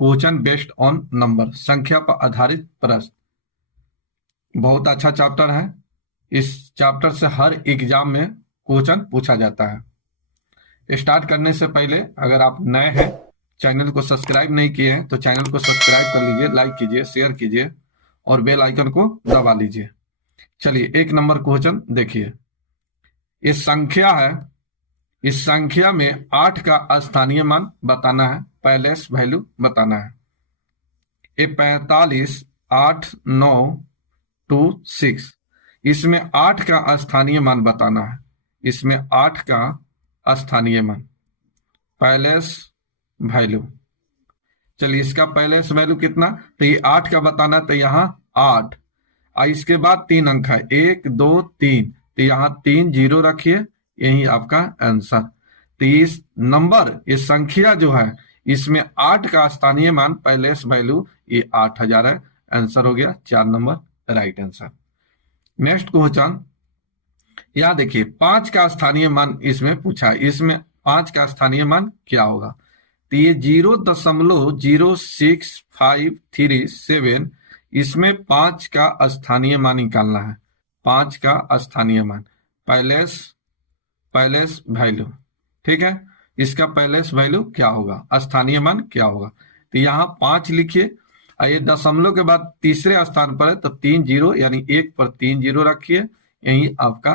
Question based on number, संख्या पर आधारित प्रश्न। बहुत अच्छा चैप्टर है। इस चैप्टर से हर एग्जाम में क्वेश्चन पूछा जाता है। स्टार्ट करने से पहले अगर आप नए हैं, चैनल को सब्सक्राइब नहीं किए हैं तो चैनल को सब्सक्राइब कर लीजिए, लाइक कीजिए, शेयर कीजिए और बेल आइकन को दबा लीजिए। चलिए 1 नंबर क्वेश्चन देखिए। ये संख्या है, इस संख्या में 8 का स्थानीय मान बताना है, पैलेस वैल्यू बताना है। ये 45, 8, 9, 2, 6, इसमें 8 का स्थानीय मान बताना है। इसमें 8 का स्थानीय मान, पैलेस वैल्यू। चलिए इसका पैलेस वैल्यू कितना, तो ये 8 का बताना, तो यहाँ 8 और इसके बाद 3 अंक है, 1, 2, 3, तो यहाँ 3 जीरो रखिए, यही आपका आंसर। तो इस नंबर, इस संख्या जो है इसमें 8 का स्थानीय मान पैलेस वैल्यू ये 8000 है। आंसर हो गया 4 number right answer. Next question, यहां देखिए 5 का स्थानीय मान इसमें पूछा है। इसमें 5 का स्थानीय मान क्या होगा, तो ये 0.06537, इसमें 5 का स्थानीय मान निकालना है। 5 का स्थानीय मान, पैलेस वैल्यू, ठीक है। इसका पैलेस वैल्यू क्या होगा, स्थानीय मान क्या होगा, तो यहाँ 5 लिखिए, ये दशमलव के बाद तीसरे स्थान पर है तो 3 जीरो, यानी 1 पर 3 जीरो रखिए, यही आपका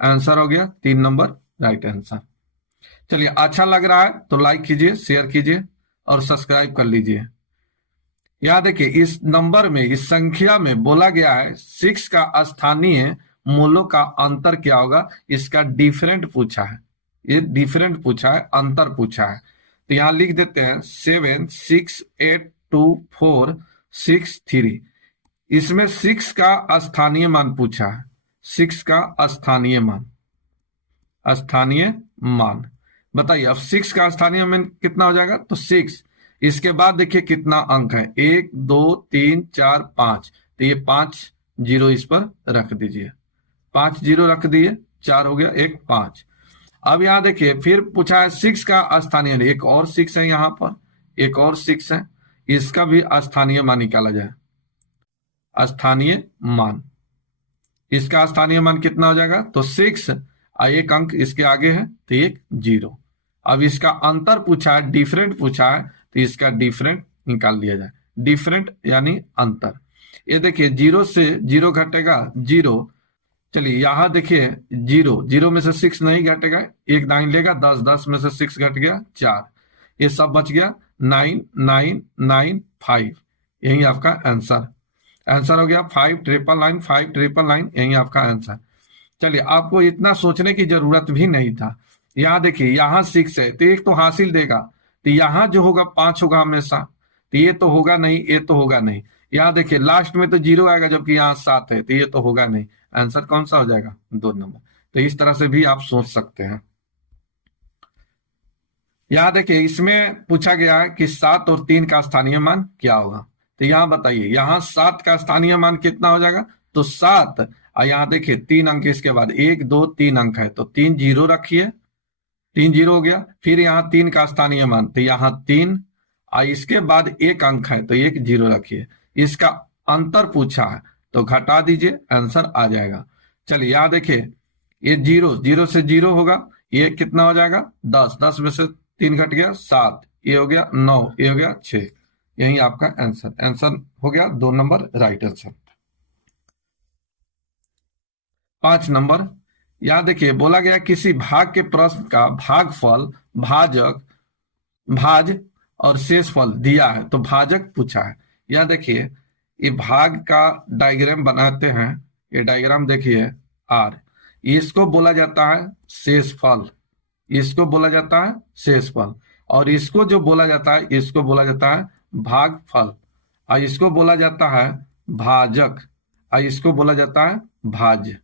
आंसर हो गया 3 नंबर राइट आंसर। चलिए अच्छा लग रहा है तो लाइक कीजिए, शेयर कीजिए और सब्सक्राइब कर लीजिए। यहां देखिए इस नंबर में, इस संख्या में बोला गया है 6 का स्थानीय मूलों का अंतर क्या होगा। इसका डिफरेंट पूछा है, ये डिफरेंट पूछा है, अंतर पूछा है। तो यहां लिख देते हैं 7, 6, 8, 2, 4, 6, 3। इसमें 6 का स्थानीय मान पूछा है, 6 का स्थानीय मान बताइए। अब 6 का स्थानीय मान कितना हो जाएगा, तो 6, इसके बाद देखिए कितना अंक है, 1, 2, 3, 4, 5, तो ये 5 जीरो इस पर रख दीजिए, 5 जीरो रख दिए, 4 हो गया, 1, 5। अब यहां देखिए फिर पूछा है 6 का स्थानीय, एक और 6 है, यहां पर एक और 6 है, इसका भी स्थानीय मान निकाला जाए। स्थानीय मान, इसका स्थानीय मान कितना हो जाएगा, तो 6 और 1 अंक इसके आगे है तो 1 जीरो। अब इसका अंतर पूछा है, डिफरेंट पूछा है, तो इसका डिफरेंट निकाल दिया जाए। डिफरेंट यानी अंतर। ये देखिए 0 से 0 घटेगा, 0। चलिए यहां देखिए 0 में से 6 नहीं घटेगा, 1 9 लेगा, 10, 10 में से 6 घट गया 4, ये सब बच गया 9, 9, 9, 5, यही आपका आंसर हो गया 5999, 5999, यही आपका आंसर। चलिए आपको इतना सोचने की जरूरत भी नहीं था। यहाँ देखिए यहाँ 6 है तो 1 तो हासिल देगा, तो यहाँ जो होगा 5 होगा हमेशा, तो ये तो होगा नहीं, ये तो होगा नहीं। यहाँ देखिए लास्ट में तो 0 आएगा, जबकि यहाँ 7 है, तो ये तो होगा नहीं। आंसर कौन सा हो जाएगा, 2 नंबर। तो इस तरह से भी आप सोच सकते हैं। यहाँ देखिए इसमें पूछा गया है कि 7 और 3 का स्थानीय मान क्या होगा। तो यहाँ बताइए, यहाँ 7 का स्थानीय मान कितना हो जाएगा, तो 7, और यहाँ देखिए 3 अंक इसके बाद, 1, 2, 3 अंक है, तो 3 जीरो रखिए, 3 जीरो हो गया। फिर यहाँ 3 का स्थानीय मान, तो यहाँ 3, और इसके बाद 1 अंक है तो 1 जीरो रखिए। इसका अंतर पूछा है तो घटा दीजिए, आंसर आ जाएगा। चलिए यहाँ देखिए ये 0 से 0 होगा, ये कितना हो जाएगा 10, 10 में से 3 घट गया 7, ये हो गया 9, ये हो गया 6, यही आपका आंसर हो गया 2 नंबर राइट आंसर। 5 नंबर, यहां देखिए बोला गया किसी भाग के प्रश्न का भागफल, भाज और शेषफल दिया है, तो भाजक पूछा है। यह देखिए ये भाग का डायग्राम बनाते हैं, ये डायग्राम देखिए आर, इसको बोला जाता है शेषफल, इसको बोला जाता है शेषफल, और इसको जो बोला जाता है इसको बोला जाता है भागफल, और इसको बोला जाता है भाजक, और इसको बोला जाता है भाज्य।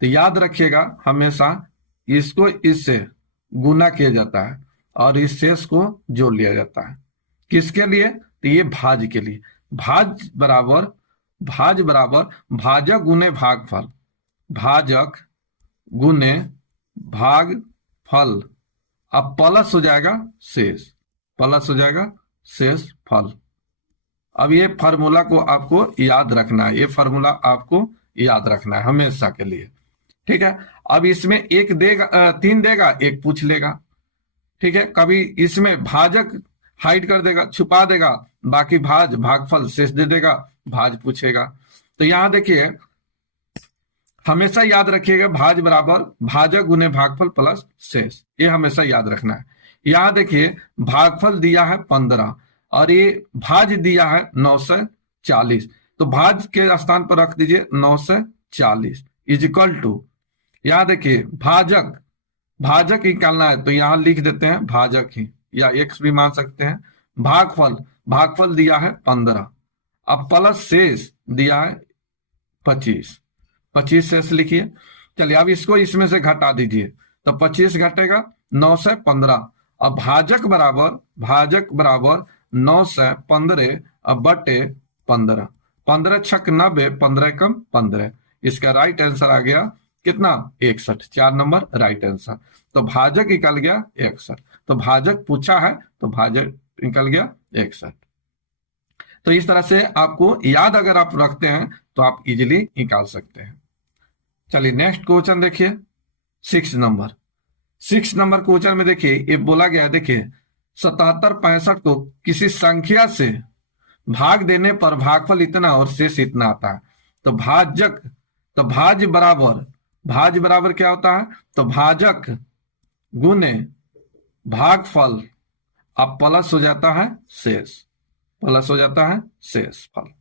तो याद रखिएगा हमेशा इसको इससे गुना किया जाता है और इस शेष को जोड़ लिया जाता है। किसके लिए, तो ये भाज के लिए। भाज बराबर भाजक गुने भागफल, भाजक गुने भागफल, अब प्लस हो जाएगा शेष, प्लस हो जाएगा शेषफल। अब ये फार्मूला को आपको याद रखना है, ये फार्मूला आपको याद रखना है हमेशा के लिए, ठीक है। अब इसमें एक देगा 3 देगा, एक पूछ लेगा, ठीक है। कभी इसमें भाजक हाइड कर देगा, छुपा देगा, बाकी भागफल शेष दे देगा, भाज पूछेगा। तो यहां देखिए हमेशा याद रखिएगा भाज बराबर भाजक गुने भागफल प्लस शेष, ये हमेशा याद रखना है। यहां देखिए भागफल दिया है 15 और ये भाज दिया है 940, तो भाज के स्थान पर रख दीजिए 940 इज इक्वल टू, यहां देखिए भाजक निकालना है तो यहां लिख देते हैं भाजक ही, या एक्स भी मान सकते हैं। भागफल दिया है 15, अब प्लस शेष दिया है 25 शेष लिखिए। चलिए अब इसको इसमें से घटा दीजिए, तो 25 घटेगा 9 से 15। अब भाजक बराबर 9 से 15 अब बटे 15, 15 छक 90, 15 कम 15, इसका राइट आंसर आ गया कितना 61, 4 नंबर राइट आंसर। तो भाजक निकल गया 61, तो भाजक पूछा है तो भाजक निकल गया 61। तो इस तरह से आपको याद अगर आप रखते हैं तो आप इजीली निकाल सकते हैं। चलिए नेक्स्ट क्वेश्चन देखिए 6 नंबर क्वेश्चन में देखिए ये बोला गया है, देखिए 77 65 को किसी संख्या से भाग देने पर भागफल इतना और शेष इतना आता है। तो भाज बराबर क्या होता है, तो भाजक गुने भागफल अब प्लस हो जाता है शेषफल,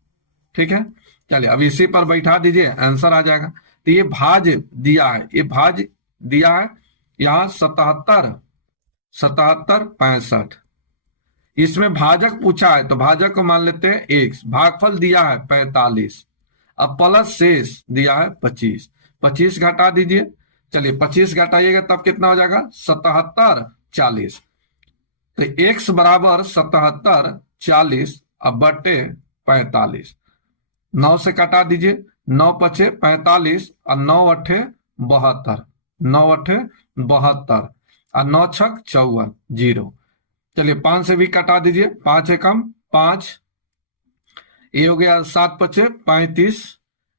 ठीक है। चलिए अब इसी पर बैठा दीजिए, आंसर आ जाएगा। तो ये भाज दिया है यहां 77 65, इसमें भाजक पूछा है तो भाजक को मान लेते हैं x, भागफल दिया है 45, अब प्लस शेष दिया है 25 घटा दीजिए। चलिए 25 घटाइएगा तब कितना हो जाएगा 77 40, तो x बराबर 77 40 अब बटे 45, 9 से कटा दीजिए, 9 पचे 45 और 9 अठे 72, 9 अठे 72 और 9 छक 54 0। चलिए 5 से भी कटा दीजिए, 5 एकम 5, ये हो गया 7 पचे 35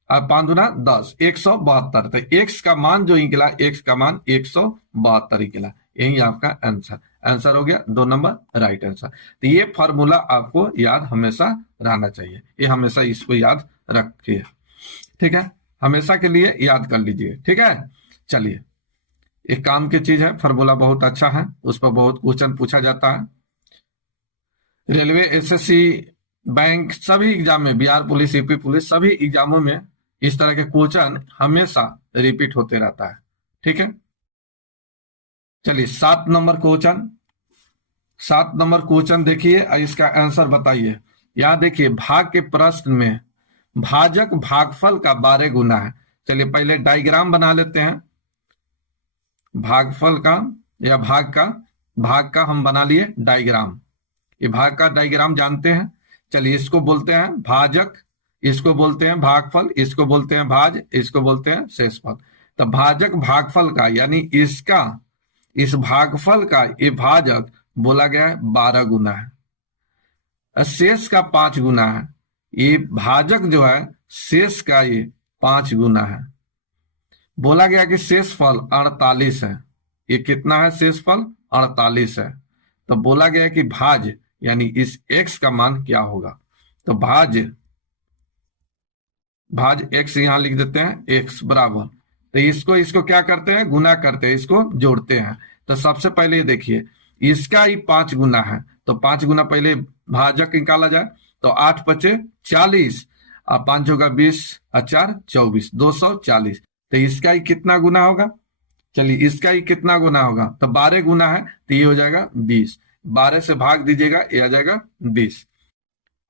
और 5 दूना 10, 172। तो x का मान जो निकला, x का मान 172 निकला, यही आपका आंसर हो गया 2 नंबर राइट आंसर। तो ये फॉर्मूला आपको याद हमेशा रहना चाहिए, ये हमेशा इसको याद रखिए, ठीक है, हमेशा के लिए याद कर लीजिए, ठीक है। चलिए एक काम की चीज है, फॉर्मूला बहुत अच्छा है, उस पर बहुत क्वेश्चन पूछा जाता है। रेलवे, एसएससी, बैंक, सभी एग्जाम में, बिहार पुलिस, यूपी पुलिस, सभी एग्जामों में इस तरह के क्वेश्चन हमेशा रिपीट होते रहता है, ठीक है। चलिए 7 नंबर क्वेश्चन देखिए और इसका आंसर बताइए। यहां देखिए भाग के प्रश्न में भाजक भागफल का 12 गुना है। चलिए पहले डायग्राम बना लेते हैं, भागफल का या भाग का हम बना लिए डायग्राम, ये भाग का डायग्राम जानते हैं। चलिए इसको बोलते हैं भाजक, इसको बोलते हैं भागफल, इसको बोलते हैं भाज, इसको बोलते हैं शेषफल। तो भाजक भागफल का यानी इसका, इस भागफल का ये भाजक बोला गया है 12 गुना है, शेष का 5 गुना है। ये भाजक जो है शेष का ये 5 गुना है। बोला गया कि शेषफल 48 है, ये कितना है शेषफल 48 है। तो बोला गया कि भाज यानी इस x का मान क्या होगा, तो भाज x यहां लिख देते हैं x बराबर, तो इसको क्या करते हैं गुना करते हैं, इसको जोड़ते हैं। तो सबसे पहले ये देखिए इसका ही 5 गुना है, तो 5 गुना पहले भाजक निकाला जाए, तो 8 पचे 40 और 5 होगा 20 और 4 24, 240। तो इसका ही कितना गुना होगा, चलिए इसका ही कितना गुना होगा, तो 12 गुना है तो ये हो जाएगा 20, 12 से भाग दीजिएगा ये आ जाएगा 20।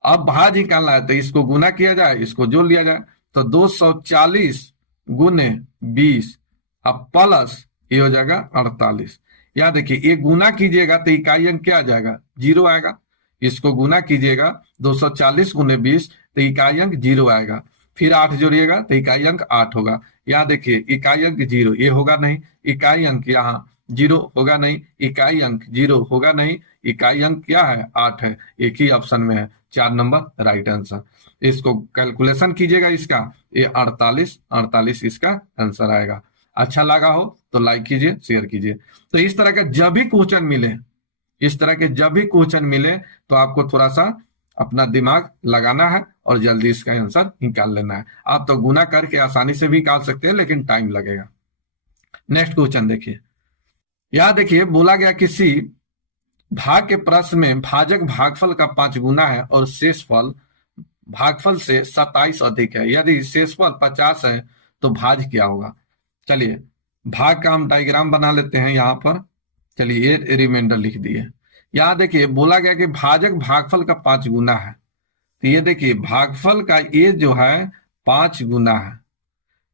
अब भाज निकालना है तो इसको गुना किया जाए, इसको जोड़ लिया जाए, तो 240 गुने 20 अब प्लस ये हो जाएगा 48। याद देखिए ये गुना कीजिएगा तो इकाई अंक क्या आ जाएगा 0 आएगा, इसको गुना कीजिएगा 240 गुने 20 तो इकाई अंक 0 आएगा, फिर 8 जोड़िएगा तो इकाई अंक 8 होगा। यहाँ देखिए इकाई अंक 0 ये होगा नहीं, इकाई अंक यहाँ जीरो होगा नहीं, इकाई अंक जीरो होगा नहीं, इकाई अंक क्या है 8 है, एक ही ऑप्शन में है 4 नंबर राइट आंसर। इसको कैलकुलेशन कीजिएगा इसका, ये 48 48 इसका आंसर आएगा। अच्छा लगा हो तो लाइक कीजिए, शेयर कीजिए। तो इस तरह का जब भी क्वेश्चन मिले, इस तरह के जब भी क्वेश्चन मिले तो आपको थोड़ा सा अपना दिमाग लगाना है और जल्दी इसका आंसर निकाल लेना है। आप तो गुना करके आसानी से भी निकाल सकते हैं लेकिन टाइम लगेगा। नेक्स्ट क्वेश्चन देखिए, यहां देखिए बोला गया किसी भाग के प्रश्न में भाजक भागफल का 5 गुना है और शेषफल भागफल से 27 अधिक है। यदि शेषफल 50 है तो भाज क्या होगा। चलिए भाग का हम डायग्राम बना लेते हैं यहाँ पर। चलिए ये रिमाइंडर लिख दिए। यहाँ देखिए बोला गया कि भाजक भागफल का 5 गुना है, तो ये देखिए भागफल का ये जो है 5 गुना है।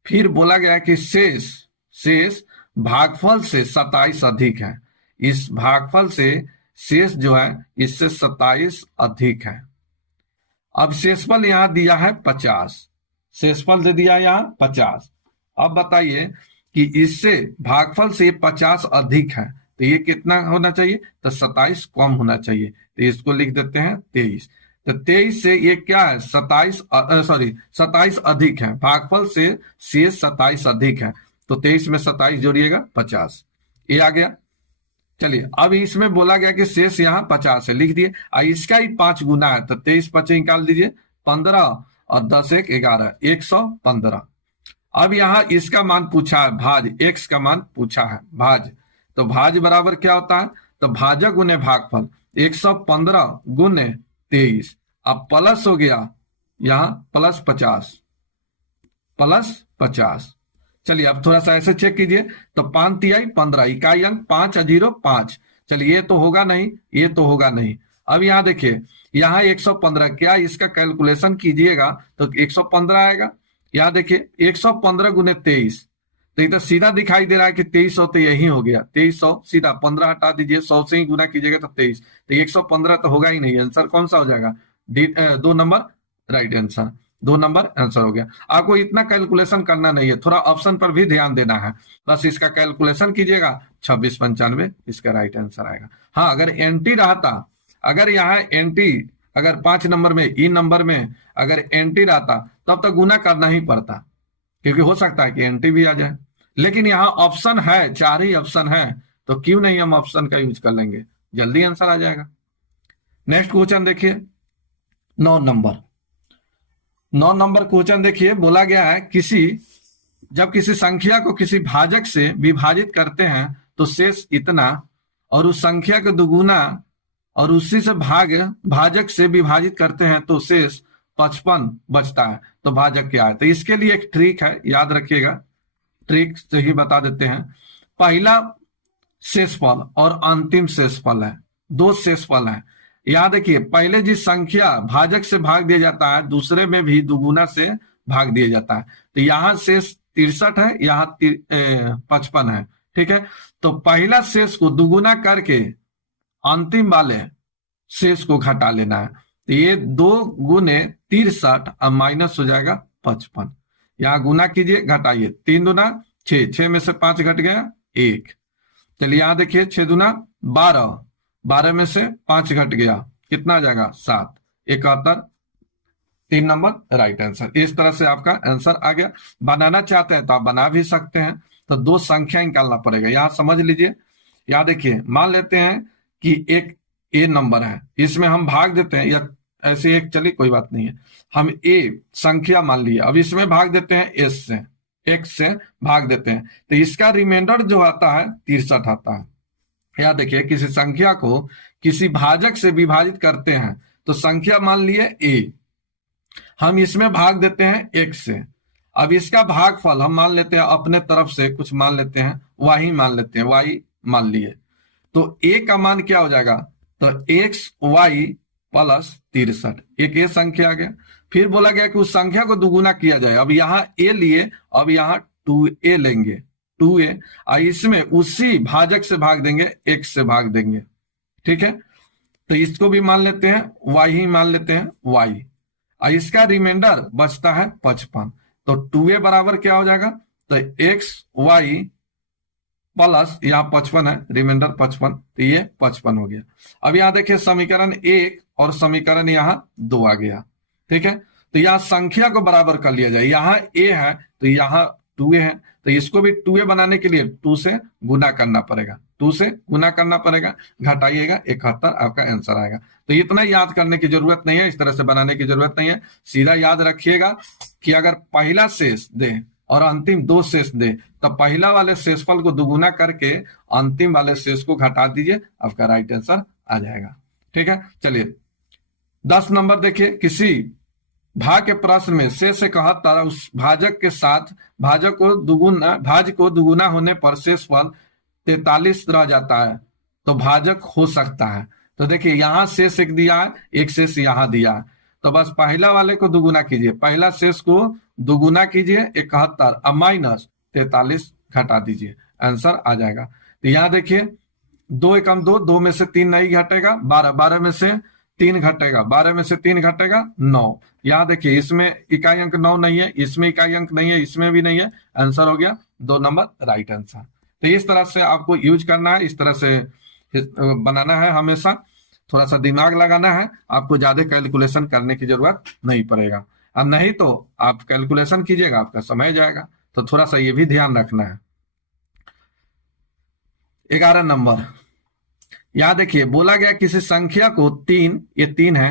फिर बोला गया कि शेष शेष भागफल से 27 अधिक है। इस भागफल से शेष जो है इससे 27 अधिक है। अब शेषफल यहां दिया है 50, शेषफल दे दिया यहाँ 50। अब बताइए कि इससे भागफल से 50 अधिक है, तो ये कितना होना चाहिए, तो 27 कम होना चाहिए। तो इसको लिख देते हैं 23। तो 23 से ये क्या है 27 अधिक है, भागफल से शेष 27 अधिक है, तो 23 में 27 जोड़िएगा 50, ये आ गया। चलिए अब इसमें बोला गया कि शेष यहाँ 50 है, लिख दिए। इसका ही 5 गुना है, तो 23 5 निकाल दीजिए 15 और 10 1 11 115। अब यहाँ इसका मान पूछा है भाज, एक्स का मान पूछा है भाज, तो भाज बराबर क्या होता है, तो भाजक गुने भागफल 115 गुने 23। अब प्लस हो गया यहाँ प्लस 50। चलिए अब थोड़ा सा ऐसे चेक कीजिए, तो 5 तिहाई 15, इकाई अंक 5 0 5। चलिए ये तो होगा नहीं, ये तो होगा नहीं। अब यहाँ देखिए यहाँ 115, क्या इसका कैलकुलेशन कीजिएगा तो 115 आएगा। यहाँ देखिए 115 गुने 23, तो ये तो सीधा दिखाई दे रहा है कि 2300, तो यही हो गया 2300, सीधा 15 हटा दीजिए, 100 से ही गुना कीजिएगा तो 23, तो 115 तो होगा ही नहीं। आंसर कौन सा हो जाएगा, 2 number right answer, 2 number answer हो गया। आपको इतना कैलकुलेशन करना नहीं है, थोड़ा ऑप्शन पर भी ध्यान देना है, बस इसका कैलकुलेशन कीजिएगा 2695 इसका राइट आंसर आएगा। हाँ अगर एंटी रहता, अगर यहाँ एंटी अगर 5 नंबर में ई नंबर में अगर एंटी रहता तब तो गुना करना ही पड़ता, क्योंकि हो सकता है कि एंटी भी आ जाए, लेकिन यहाँ ऑप्शन है, 4 ही ऑप्शन है, तो क्यों नहीं हम ऑप्शन का यूज कर लेंगे, जल्दी आंसर आ जाएगा। नेक्स्ट क्वेश्चन देखिए 9 नंबर क्वेश्चन देखिए, बोला गया है जब किसी संख्या को किसी भाजक से विभाजित करते हैं तो शेष इतना, और उस संख्या को दुगुना और उसी से भाजक से विभाजित करते हैं तो शेष 55 बचता है, तो भाजक क्या है। तो इसके लिए एक ट्रिक है, याद रखिएगा, ट्रिक से ही बता देते हैं। पहला शेषफल और अंतिम शेषफल है, 2 शेषफल है। यहां देखिए पहले जिस संख्या भाजक से भाग दिया जाता है दूसरे में भी दुगुना से भाग दिया जाता है, तो यहाँ शेष 63 है, यहाँ 55 है, ठीक है। तो पहला शेष को दुगुना करके अंतिम वाले शेष को घटा लेना है, तो ये 2 गुने 63 अब माइनस हो जाएगा 55। यहाँ गुना कीजिए घटाइए, 3 दूना 6, 6 में से 5 घट गया 1। चलिए यहाँ देखिए 6 दूना 12, 12 में से 5 घट गया, कितना आ जाएगा 7, 71, 3 नंबर राइट आंसर। इस तरह से आपका आंसर आ गया। बनाना चाहते हैं तो आप बना भी सकते हैं, तो 2 संख्या निकालना पड़ेगा। यहाँ समझ लीजिए, यहाँ देखिए मान लेते हैं कि एक ए नंबर है, इसमें हम भाग देते हैं, या ऐसे एक, चलिए कोई बात नहीं है, हम ए संख्या मान लिए, अब इसमें भाग देते हैं एस से, एक्स से भाग देते हैं, तो इसका रिमाइंडर जो आता है 63 आता है। या देखिए किसी संख्या को किसी भाजक से विभाजित करते हैं, तो संख्या मान लिए ए, हम इसमें भाग देते हैं एक्स से, अब इसका भागफल हम मान लेते हैं अपने तरफ से कुछ मान लेते हैं, वाई मान लेते हैं, वाई मान लिए, तो ए का मान क्या हो जाएगा, तो एक्स वाई प्लस 63, एक ए संख्या आ गया। फिर बोला गया कि उस संख्या को दुगुना किया जाए, अब यहाँ ए लिए, अब यहाँ 2a लेंगे, 2a, इसमें उसी भाजक से भाग देंगे, एक्स से भाग देंगे, ठीक है। तो इसको भी मान लेते हैं वाई ही मान लेते हैं वाई, इसका रिमाइंडर बचता है 55, तो 2a बराबर क्या हो जाएगा, तो एक्स वाई प्लस यहाँ 55 है, रिमाइंडर 55, तो ये 55 हो गया। अब यहाँ देखिए समीकरण 1 और समीकरण यहाँ 2 आ गया। ठीक है, तो यहाँ संख्या को बराबर कर लिया जाए। यहाँ a है तो यहाँ 2a है, तो इसको भी 2a बनाने के लिए 2 से गुना करना पड़ेगा, 2 से गुना करना पड़ेगा, घटाइएगा 71, आपका आंसर आएगा। तो इतना याद करने की जरूरत नहीं है, इस तरह से बनाने की जरूरत नहीं है। सीधा याद रखिएगा कि अगर पहला शेष दे और अंतिम 2 शेष दे तो पहला वाले शेषफल को दुगुना करके अंतिम वाले शेष को घटा दीजिए, आपका राइट आंसर आ जाएगा। ठीक है, चलिए 10 नंबर देखिए, किसी भाग के प्रश्न में शेष 71 उस भाजक के साथ भाज को दुगुना होने पर शेषफल 43 रह जाता है, तो भाजक हो सकता है। तो देखिए यहाँ शेष 1 दिया है, एक शेष यहाँ दिया है, तो बस पहला वाले को दुगुना कीजिए, पहला शेष को दुगुना कीजिए 71 अब माइनस 43 घटा दीजिए, आंसर आ जाएगा। तो यहाँ देखिए 2 एकम 2, 2 में से 3 नहीं घटेगा, 12, 12 में से 3 घटेगा, 12 में से 3 घटेगा 9। यहाँ देखिए इसमें इकाई अंक 9 नहीं है, इसमें इकाई अंक नहीं है, इसमें भी नहीं है, आंसर हो गया 2 नंबर राइट आंसर। तो इस तरह से आपको यूज करना है, इस तरह से बनाना है, हमेशा थोड़ा सा दिमाग लगाना है, आपको ज्यादा कैलकुलेशन करने की जरूरत नहीं पड़ेगा। अब नहीं तो आप कैलकुलेशन कीजिएगा, आपका समय जाएगा, तो थोड़ा सा ये भी ध्यान रखना है। 11 नंबर, यहां देखिए बोला गया किसी संख्या को 3, ये 3 है,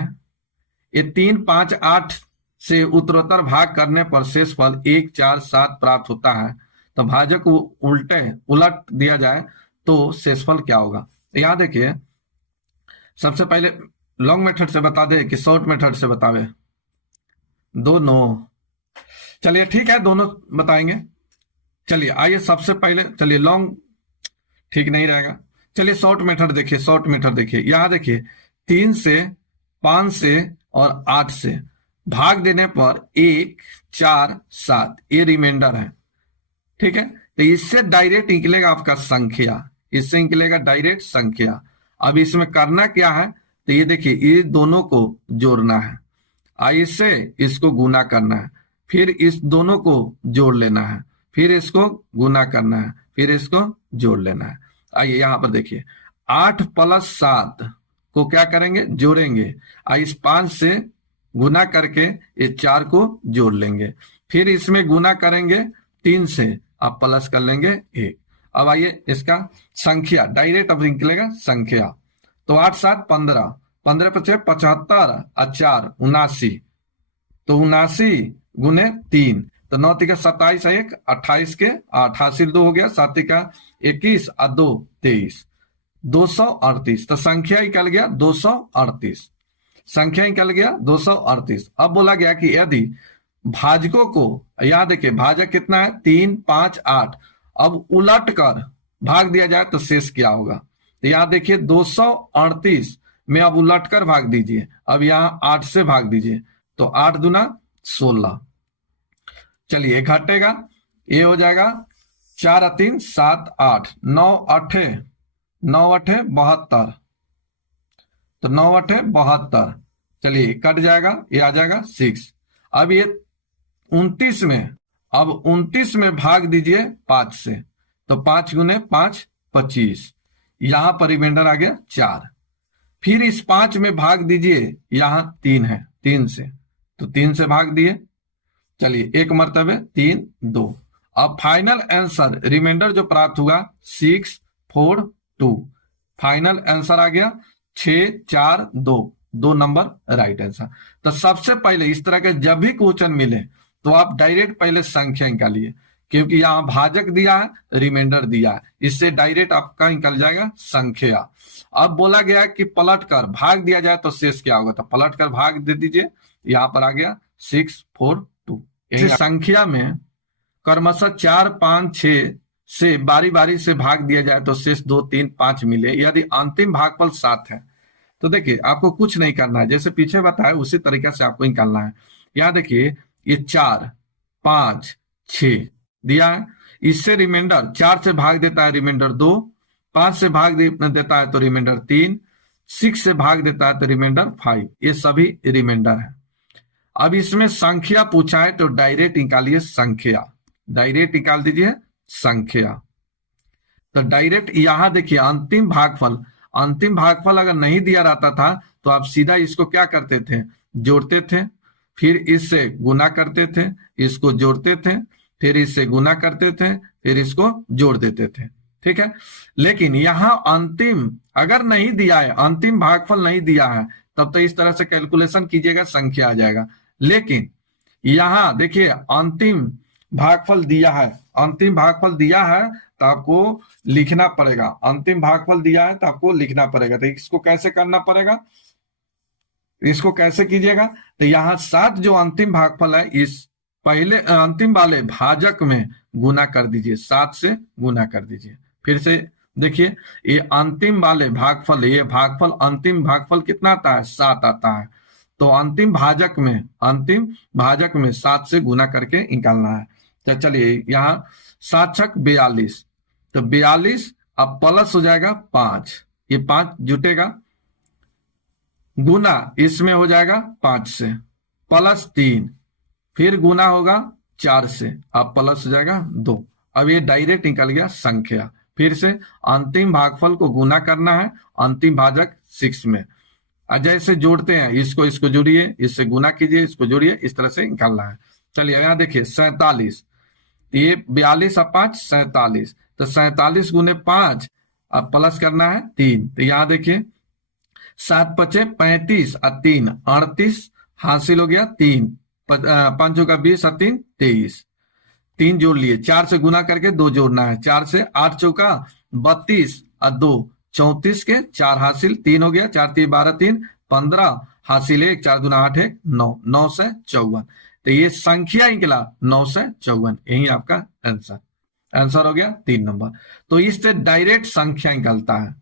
ये 3, 5, 8 से उत्तरोत्तर भाग करने पर शेषफल 1, 4, 7 प्राप्त होता है, तो भाजक को उलट दिया जाए तो शेषफल क्या होगा। यहां देखिए सबसे पहले लॉन्ग मेथड से बता दे कि शॉर्ट मेथड से बतावे, दोनों, चलिए ठीक है दोनों बताएंगे। चलिए आइए सबसे पहले, चलिए लॉन्ग ठीक नहीं रहेगा, चलिए शॉर्ट मेथड देखिए, शॉर्ट मेथड देखिए। यहां देखिए 3 से, 5 से और 8 से भाग देने पर 1, 4, 7 ये रिमाइंडर है। ठीक है, तो इससे डायरेक्ट निकलेगा आपका संख्या, इससे निकलेगा डायरेक्ट संख्या। अब इसमें करना क्या है, तो ये देखिए ये दोनों को जोड़ना है, इससे इसको गुना करना है, फिर इस दोनों को जोड़ लेना है, फिर इसको गुना करना है, फिर इसको जोड़ लेना है। आइए यहां पर देखिए 8 + 7 को क्या करेंगे, जोड़ेंगे, इस 5 से गुना करके ये 4 को जोड़ लेंगे, फिर इसमें गुना करेंगे 3 से, अब प्लस कर लेंगे 1। अब आइए इसका संख्या डायरेक्ट अब निकलेगा संख्या, तो 8, 7, 15, 15 × 5 = 75 और 4 = 79, तो 79 गुने 3, तो 9 × 3 = 27, 1 28 के 88 2 हो गया, 7 × 21 और 2 23, 238। तो संख्या निकल गया 238, संख्या निकल गया 238। अब बोला गया कि यदि भाजकों को, यहां देखिए भाजक कितना है 3, 5, 8, अब उलट कर भाग दिया जाए तो शेष क्या होगा। तो यहां देखिए 238 में अब उलट कर भाग दीजिए, अब यहां 8 से भाग दीजिए, तो 8 दूना 16, चलिए घटेगा, ये हो जाएगा 4 और 3 7 8, 9 8 72, तो 9 8 72, चलिए कट जाएगा, ये आ जाएगा 6। अब ये 29 में, अब 29 में भाग दीजिए 5 से, तो 5 × 5 = 25, यहां पर रिमाइंडर आ गया 4, फिर इस 5 में भाग दीजिए, यहां 3 है, 3 से, तो 3 से भाग दिए, चलिए एक मर्तबे 3 2। अब फाइनल आंसर रिमाइंडर जो प्राप्त हुआ 6 4 2, फाइनल आंसर आ गया 6 4 2, 2 नंबर राइट आंसर। तो सबसे पहले इस तरह के जब भी क्वेश्चन मिले तो आप डायरेक्ट पहले संख्या निकालिए, क्योंकि यहाँ भाजक दिया है, रिमाइंडर दिया है, इससे डायरेक्ट आपका निकल जाएगा संख्या। अब बोला गया कि पलट कर भाग दिया जाए तो शेष क्या होगा, तो पलट कर भाग दे दीजिए, यहाँ पर आ गया 6 4 2। इस संख्या में क्रमशः 4 5 6 से बारी बारी से भाग दिया जाए तो शेष 2 3 5 मिले, यदि अंतिम भागफल 7 है तो देखिए आपको कुछ नहीं करना है, जैसे पीछे बताया उसी तरीके से आपको निकालना है। यहाँ देखिए ये 4 5 6 दिया है, इससे रिमाइंडर 4 से भाग देता है रिमाइंडर 2, 5 से भाग देता है तो रिमाइंडर 3, 6 से भाग देता है तो रिमाइंडर 5, ये सभी रिमाइंडर है। अब इसमें संख्या पूछा है तो डायरेक्ट निकालिए संख्या, डायरेक्ट निकाल दीजिए संख्या। तो डायरेक्ट यहां देखिए अंतिम भागफल अगर नहीं दिया रहता था तो आप सीधा इसको क्या करते थे, जोड़ते थे, फिर इससे गुना करते थे, इसको जोड़ते थे, फिर इससे गुना करते थे, फिर इसको जोड़ देते थे। ठीक है, लेकिन यहां अंतिम अगर नहीं दिया है, अंतिम भागफल नहीं दिया है, तब तो इस तरह से कैलकुलेशन कीजिएगा, संख्या आ जाएगा। लेकिन यहां देखिए अंतिम भागफल दिया है, अंतिम भागफल दिया है तो आपको लिखना पड़ेगा, अंतिम भागफल दिया है तो आपको लिखना पड़ेगा। तो इसको कैसे करना पड़ेगा, इसको कैसे कीजिएगा, तो यहां 7 जो अंतिम भागफल है इस पहले अंतिम वाले भाजक में गुना कर दीजिए, 7 से गुना कर दीजिए। फिर से देखिए ये अंतिम वाले भागफल, ये भागफल अंतिम भागफल कितना आता है, 7 आता है। तो अंतिम भाजक में 7 से गुना करके निकालना है। तो चलिए यहाँ 7 छक 42, तो 42 अब प्लस हो जाएगा 5, ये 5 जुटेगा, गुना इसमें हो जाएगा 5 से, प्लस 3, फिर गुना होगा 4 से, अब प्लस हो जाएगा 2। अब ये डायरेक्ट निकल गया संख्या। फिर से अंतिम भागफल को गुना करना है अंतिम भाजक 6 में, जैसे जोड़ते हैं इसको जोड़िए, इससे गुना कीजिए, इसको जोड़िए, इस तरह से निकालना है। चलिए यहाँ देखिए 47, ये 42 और 5 47, तो 47 गुने 5, अब प्लस करना है 3। तो यहाँ देखिए 7 पचे 35 और 3 38, हासिल हो गया 3, 5 का 20 और 3 23, 3 जोड़ लिए, 4 से गुना करके 2 जोड़ना है, 4 से 8 चौका 32 और 2 34 के 4 हासिल, 3 हो गया, 4 3 12 3 15 हासिल 1, 4 दूना 8 1 9, 9 से 54। तो ये संख्या निकला 9 से 54, यही आपका आंसर हो गया 3 नंबर। तो इससे डायरेक्ट संख्या निकलता है।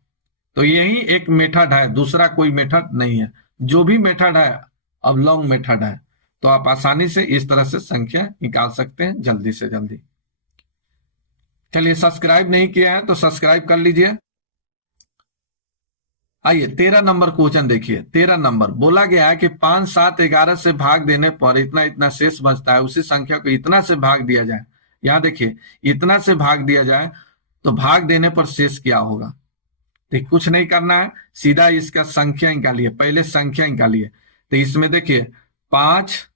तो यही एक मेथड है, दूसरा कोई मेथड नहीं है। जो भी मेथड है अब लॉन्ग मेथड है, तो आप आसानी से इस तरह से संख्या निकाल सकते हैं जल्दी से जल्दी। चलिए सब्सक्राइब नहीं किया है तो सब्सक्राइब कर लीजिए। आइए 13 नंबर क्वेश्चन देखिए। 13 नंबर बोला गया है कि 5 7 11 से भाग देने पर इतना इतना शेष बचता है, उसी संख्या को इतना से भाग दिया जाए। यहां देखिए इतना से भाग दिया जाए तो भाग देने पर शेष क्या होगा। तो कुछ नहीं करना है, सीधा इसका संख्या निकालिए, पहले संख्या निकालिए। तो इसमें देखिए 5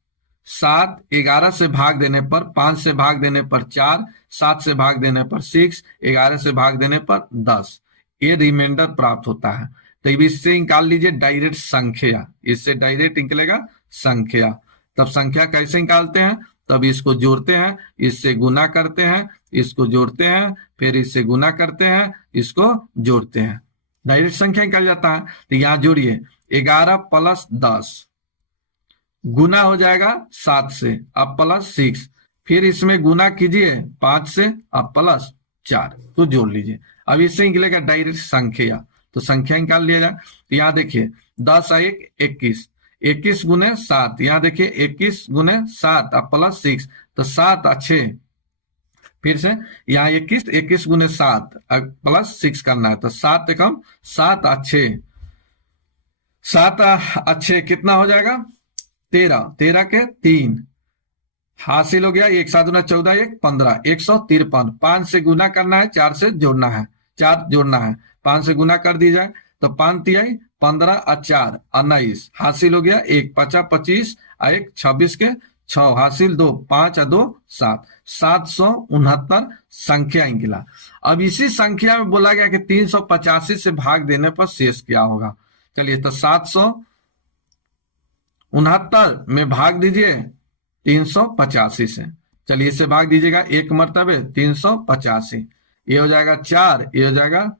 7 11 से भाग देने पर, 5 से भाग देने पर 4, 7 से भाग देने पर 6, 11 से भाग देने पर 10, ये रिमाइंडर प्राप्त होता है। तो इससे निकाल लीजिए डायरेक्ट संख्या, इससे डायरेक्ट निकलेगा संख्या। तब संख्या कैसे निकालते हैं, तब इसको जोड़ते हैं, इससे गुना करते हैं, इसको जोड़ते हैं, फिर इससे गुना करते हैं, इसको जोड़ते हैं, डायरेक्ट संख्या निकल जाता है। तो यहां जोड़िए 11 प्लस 10 गुना हो जाएगा 7 से, अब प्लस 6, फिर इसमें गुना कीजिए 5 से, अब प्लस 4, तो जोड़ लीजिए। अब इससे निकलेगा डायरेक्ट संख्या, तो संख्या निकाल लिया जाए। तो यहाँ देखिए 10 और 1 21, 21 गुने 7, यहाँ देखिए 21 गुने 7 अब प्लस 6, तो 7 और 6, फिर से यहाँ 21 गुने 7 प्लस 6 करना है, तो 7 एकम 7 और 6, 7 और 6 कितना हो जाएगा 13, 13 के 3 हासिल हो गया, 1 7 गुना 14 1 15, 153। 5 से गुना करना है, 4 से जोड़ना है, 4 जोड़ना है, 5 से गुना कर दी जाए तो 5 तिहाई 15 और 4 19 हासिल हो गया, 1 5 25 और 1 26 के 6 हासिल 2 5 और 2 7, 769 संख्या निकला। अब इसी संख्या में बोला गया कि 385 से भाग देने पर शेष क्या होगा। चलिए तो 769 में भाग दीजिए 385 से, चलिए इसे भाग दीजिएगा एक मरतबे 385, ये हो जाएगा 4, ये हो जाएगा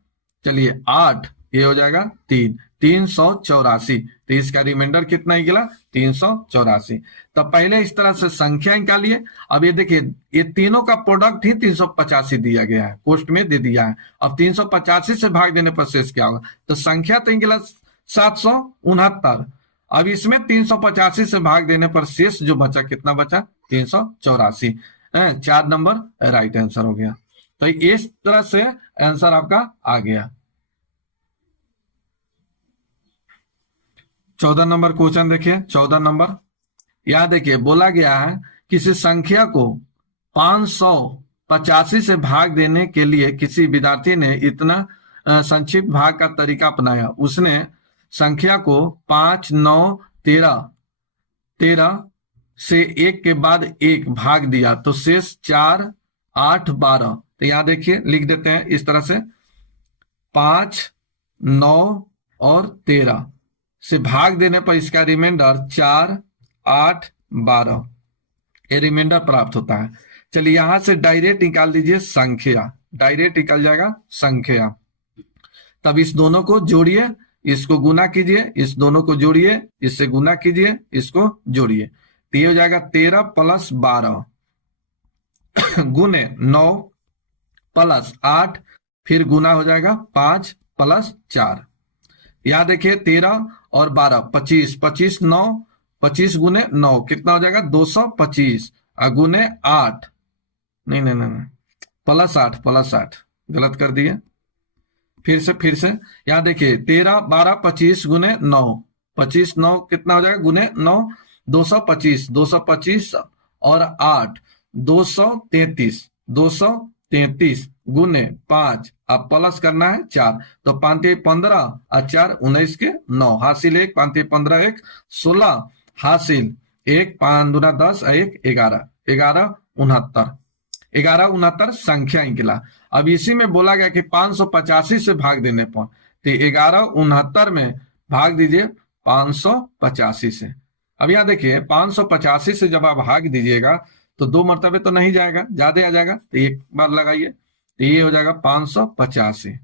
चलिए 8, ये हो जाएगा 3, 384। तो इसका रिमाइंडर कितना निकला 384। तो पहले इस तरह से संख्या निकालिए। अब ये देखिए ये तीनों का प्रोडक्ट ही 385 दिया गया है, पोस्ट में दे दिया है। अब 385 से भाग देने पर शेष क्या होगा, तो संख्या तो निकला 769। अब इसमें 385 से भाग देने पर शेष जो बचा कितना बचा 384। 4 नंबर राइट आंसर हो गया। तो इस तरह से आंसर आपका आ गया। 14 नंबर क्वेश्चन देखिए। 14 नंबर यहां देखिए बोला गया है किसी संख्या को 500 85 से भाग देने के लिए किसी विद्यार्थी ने इतना संक्षिप्त भाग का तरीका अपनाया। उसने संख्या को 5, 9, 13 से एक के बाद एक भाग दिया तो शेष 4, 8, 12। तो यहां देखिए लिख देते हैं इस तरह से 5, 9 और 13 से भाग देने पर इसका रिमाइंडर 4, 8, 12 ये रिमाइंडर प्राप्त होता है। चलिए यहां से डायरेक्ट निकाल दीजिए संख्या, डायरेक्ट निकल जाएगा संख्या। तब इस दोनों को जोड़िए, इसको गुना कीजिए, इस दोनों को जोड़िए, इससे गुना कीजिए, इसको जोड़िए, तो ये हो जाएगा 13 + 12 गुने 9 + 8, फिर गुना हो जाएगा 5 + 4। यहां देखिए 13 और 12 25, 25 9, 25 गुने 9 कितना हो जाएगा 225 गुने 8, नहीं नहीं नहीं +8 गलत कर दिए। फिर से यहां देखिए 13, 12, 25 गुने 9, 25 9 कितना हो जाएगा गुने 9 225 और 8 233 गुने 5, अब प्लस करना है 4, तो 5 × 15 और 4 19 के 9 हासिल 1, 5 × 15 1 16 हासिल 1, 5 दूना 10 1 11 11 69 संख्या निकला। अब इसी में बोला गया कि 585 से भाग देने पर, तो 1169 में भाग दीजिए 585 से। अब यहाँ देखिए 585 से जब आप भाग दीजिएगा तो 2 मरतबे तो नहीं जाएगा, ज्यादा आ जाएगा, तो एक बार लगाइए, तो ये हो जाएगा 585,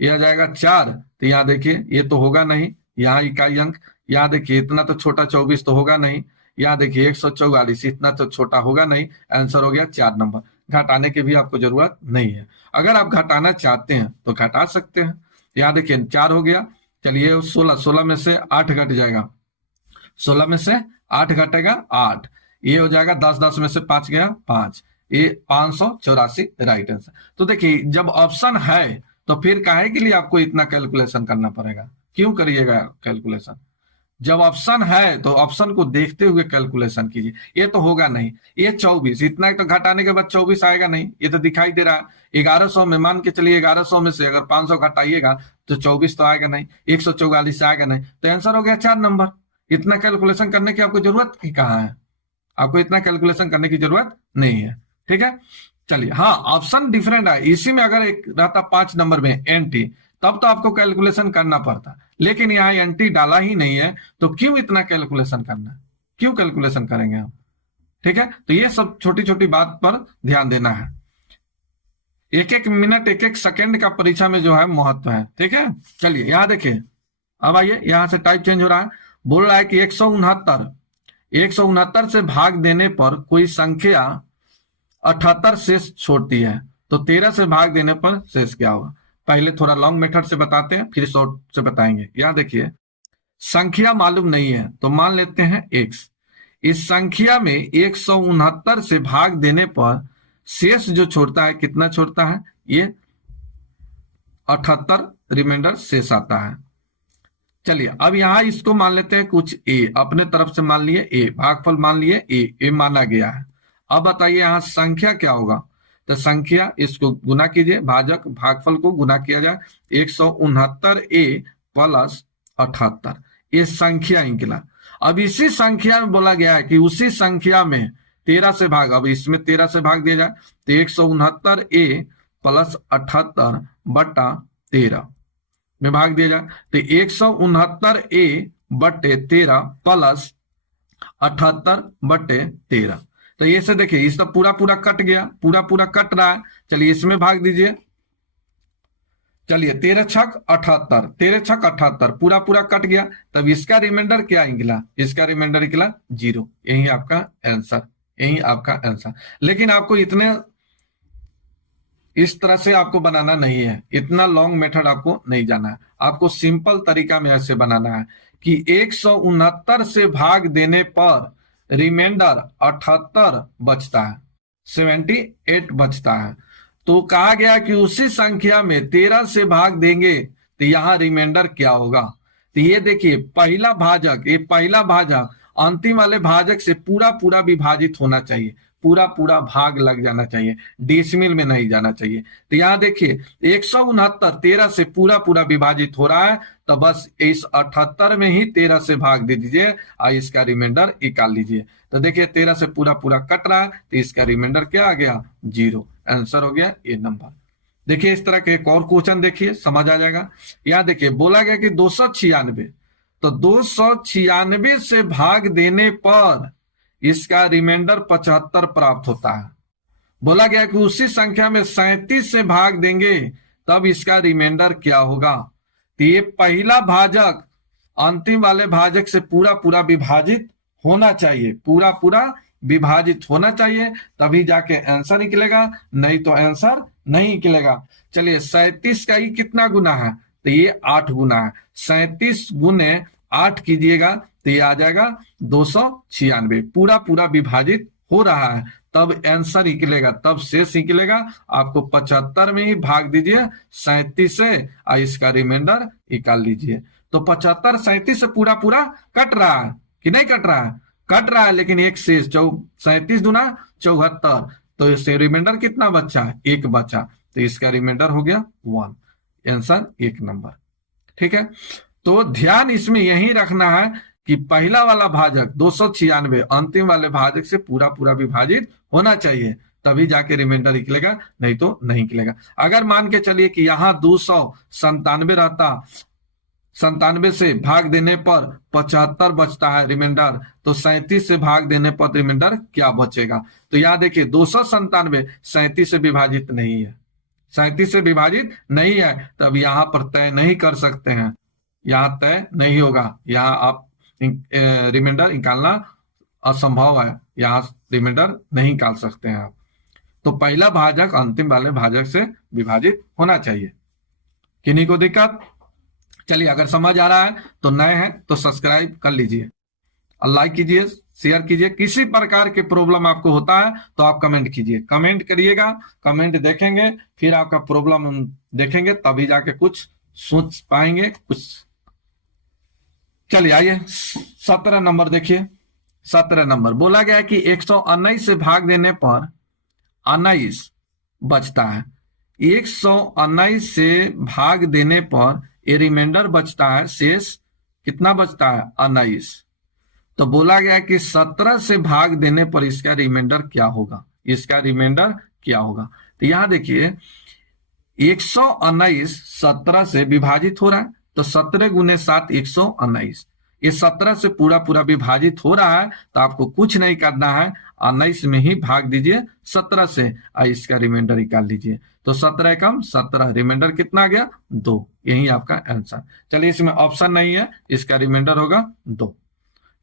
ये आ जाएगा 4, तो यहाँ देखिए ये तो होगा नहीं, यहाँ इकाई अंक, यहाँ देखिए इतना तो छोटा 24 तो होगा नहीं, यहाँ देखिए 144 इतना तो छोटा होगा नहीं, आंसर हो गया 4 नंबर। घटाने की भी आपको जरूरत नहीं है, अगर आप घटाना चाहते हैं तो घटा सकते हैं। यहाँ देखिए 4 हो गया, चलिए 16 में से 8 घट जाएगा, 16 में से 8 घटेगा 8, ये हो जाएगा 10 में से 5 गया 5, ये 584 राइट आंसर। तो देखिए जब ऑप्शन है तो फिर काहे के लिए आपको इतना कैलकुलेशन करना पड़ेगा, क्यों करिएगा कैलकुलेशन? जब ऑप्शन है तो ऑप्शन को देखते हुए कैलकुलेशन कीजिए। ये तो होगा नहीं, ये 24 इतना तो घटाने के बाद 24 आएगा नहीं, ये तो दिखाई दे रहा है 1100 में, मान के चलिए 1100 में से अगर 500 घटाइएगा तो 24 तो आएगा नहीं, 144 आएगा नहीं, तो आंसर हो गया 4 नंबर। इतना कैलकुलेशन करने की आपको जरूरत ही कहाँ है, आपको इतना कैलकुलेशन करने की जरूरत नहीं है, ठीक है। चलिए हाँ, ऑप्शन डिफरेंट है, इसी में अगर एक रहता 5 नंबर में एनटी, तब तो आपको कैलकुलेशन करना पड़ता, लेकिन यहाँ एंटी डाला ही नहीं है, तो क्यों इतना कैलकुलेशन करना, क्यों कैलकुलेशन करेंगे हम, ठीक है। तो ये सब छोटी छोटी बात पर ध्यान देना है। 1-1 मिनट 1-1 सेकेंड का परीक्षा में जो है महत्व है, ठीक है। चलिए यहाँ देखिए, अब आइए यहाँ से टाइप चेंज हो रहा है, बोल रहा है कि 169 से भाग देने पर कोई संख्या 78 शेष छोड़ती है, तो 13 से भाग देने पर शेष क्या होगा। पहले थोड़ा लॉन्ग मेथड से बताते हैं, फिर शॉर्ट से बताएंगे। यहां देखिए संख्या मालूम नहीं है तो मान लेते हैं x, इस संख्या में 169 से भाग देने पर शेष जो छोड़ता है कितना छोड़ता है, ये 78 रिमाइंडर शेष आता है। चलिए अब यहां इसको मान लेते हैं कुछ a, अपने तरफ से मान लिए a, भागफल मान लिए a माना गया है। अब बताइए यहां संख्या क्या होगा, तो संख्या इसको गुना कीजिए, भाजक भागफल को गुना किया जाए, 169a + 78 ये संख्या निकला। अब इसी संख्या में बोला गया है कि उसी संख्या में 13 से भाग, अब इसमें 13 से भाग दिया जाए तो 169a + 78 बटा 13 में भाग दिया जाए, तो 169a बटे 13 + 78 बटे 13। तो ये से देखिए इस तो पूरा कट गया, पूरा कट रहा है। चलिए इसमें भाग दीजिए, चलिए 13 × 78, 13 × 78 पूरा कट गया, तब इसका रिमाइंडर क्या निकला, इसका रिमाइंडर निकला 0। यही आपका आंसर, यही आपका आंसर। लेकिन आपको इतने इस तरह से आपको बनाना नहीं है, इतना लॉन्ग मेथड आपको नहीं जाना है, आपको सिंपल तरीका में ऐसे बनाना है कि 169 से भाग देने पर रिमाइंडर 78 बचता है, 78 बचता है। तो कहा गया कि उसी संख्या में 13 से भाग देंगे तो यहां रिमाइंडर क्या होगा। तो ये देखिए पहला भाजक, ये पहला भाजक अंतिम वाले भाजक से पूरा विभाजित होना चाहिए, पूरा पूरा भाग लग जाना चाहिए, डेसिमल में नहीं जाना चाहिए। तो यहाँ देखिए 169 13 से पूरा पूरा विभाजित हो रहा है, तो बस इस 78 में ही 13 से भाग दे दीजिए और इसका रिमाइंडर निकाल लीजिए। तो देखिए 13 से पूरा पूरा कट रहा है, तो इसका रिमाइंडर क्या आ गया? 0। आंसर हो गया ए नंबर। देखिए इस तरह के एक और क्वेश्चन देखिए, समझ आ जाएगा। यहाँ देखिए बोला गया कि 296, तो 296 से भाग देने पर इसका रिमाइंडर 75 प्राप्त होता है। बोला गया कि उसी संख्या में 37 से भाग देंगे तब इसका रिमाइंडर क्या होगा? तो ये पहला भाजक अंतिम वाले भाजक से पूरा पूरा विभाजित होना चाहिए, पूरा पूरा विभाजित होना चाहिए, तभी जाके आंसर निकलेगा, नहीं तो आंसर नहीं निकलेगा। चलिए 37 का ही कितना गुना है? तो ये 8 गुना है। 37 गुने 8 कीजिएगा तो ये आ जाएगा 296। पूरा पूरा विभाजित हो रहा है तब आंसर निकलेगा, तब शेष निकलेगा। आपको 75 में ही भाग दीजिए 37 से और इसका रिमाइंडर निकाल लीजिए। तो 75 37 से पूरा पूरा कट रहा है कि नहीं कट रहा है? कट रहा है, लेकिन एक शेष 37 दुना 74, तो इससे रिमाइंडर कितना बचा है? 1 बचा, तो इसका रिमाइंडर हो गया 1। Answer 1 number. ठीक है, तो ध्यान इसमें यही रखना है कि पहला वाला भाजक 296 अंतिम वाले भाजक से पूरा पूरा विभाजित होना चाहिए, तभी जाके रिमाइंडर निकलेगा, नहीं तो नहीं निकलेगा। अगर मान के चलिए कि यहाँ 297 रहता, 97 से भाग देने पर 75 बचता है रिमाइंडर, तो 37 से भाग देने पर रिमाइंडर क्या बचेगा? तो यहाँ देखिए 297 37 से विभाजित नहीं है, 37 से विभाजित नहीं है, तब यहाँ पर तय नहीं कर सकते हैं, यहाँ तय नहीं होगा। यहाँ आप रिमाइंडर निकालना असंभव है, यहाँ रिमाइंडर नहीं निकाल सकते हैं आप। तो पहला भाजक अंतिम वाले भाजक से विभाजित होना चाहिए। किन्हीं को दिक्कत? चलिए अगर समझ आ रहा है तो नए हैं तो सब्सक्राइब कर लीजिए और लाइक कीजिए, शेयर कीजिए। किसी प्रकार के प्रॉब्लम आपको होता है तो आप कमेंट कीजिए, कमेंट करिएगा, कमेंट देखेंगे, फिर आपका प्रॉब्लम देखेंगे, तभी जाके कुछ सोच पाएंगे कुछ। चलिए आइए 17 नंबर देखिए। 17 नंबर बोला गया है कि 119 से भाग देने पर 19 बचता है। 119 से भाग देने पर ये रिमाइंडर बचता है, शेष कितना बचता है? 19। तो बोला गया कि 17 से भाग देने पर इसका रिमाइंडर क्या होगा? इसका रिमाइंडर क्या होगा? तो यहां देखिए 119 17 से विभाजित हो रहा है, तो 17 गुने 7 119। ये 17 से पूरा पूरा विभाजित हो रहा है, तो आपको कुछ नहीं करना है, 19 में ही भाग दीजिए 17 से और इसका रिमाइंडर निकाल लीजिए। तो 17 कम 17, रिमाइंडर कितना आ गया? 2। यही आपका आंसर। चलिए इसमें ऑप्शन नहीं है, इसका रिमाइंडर होगा 2।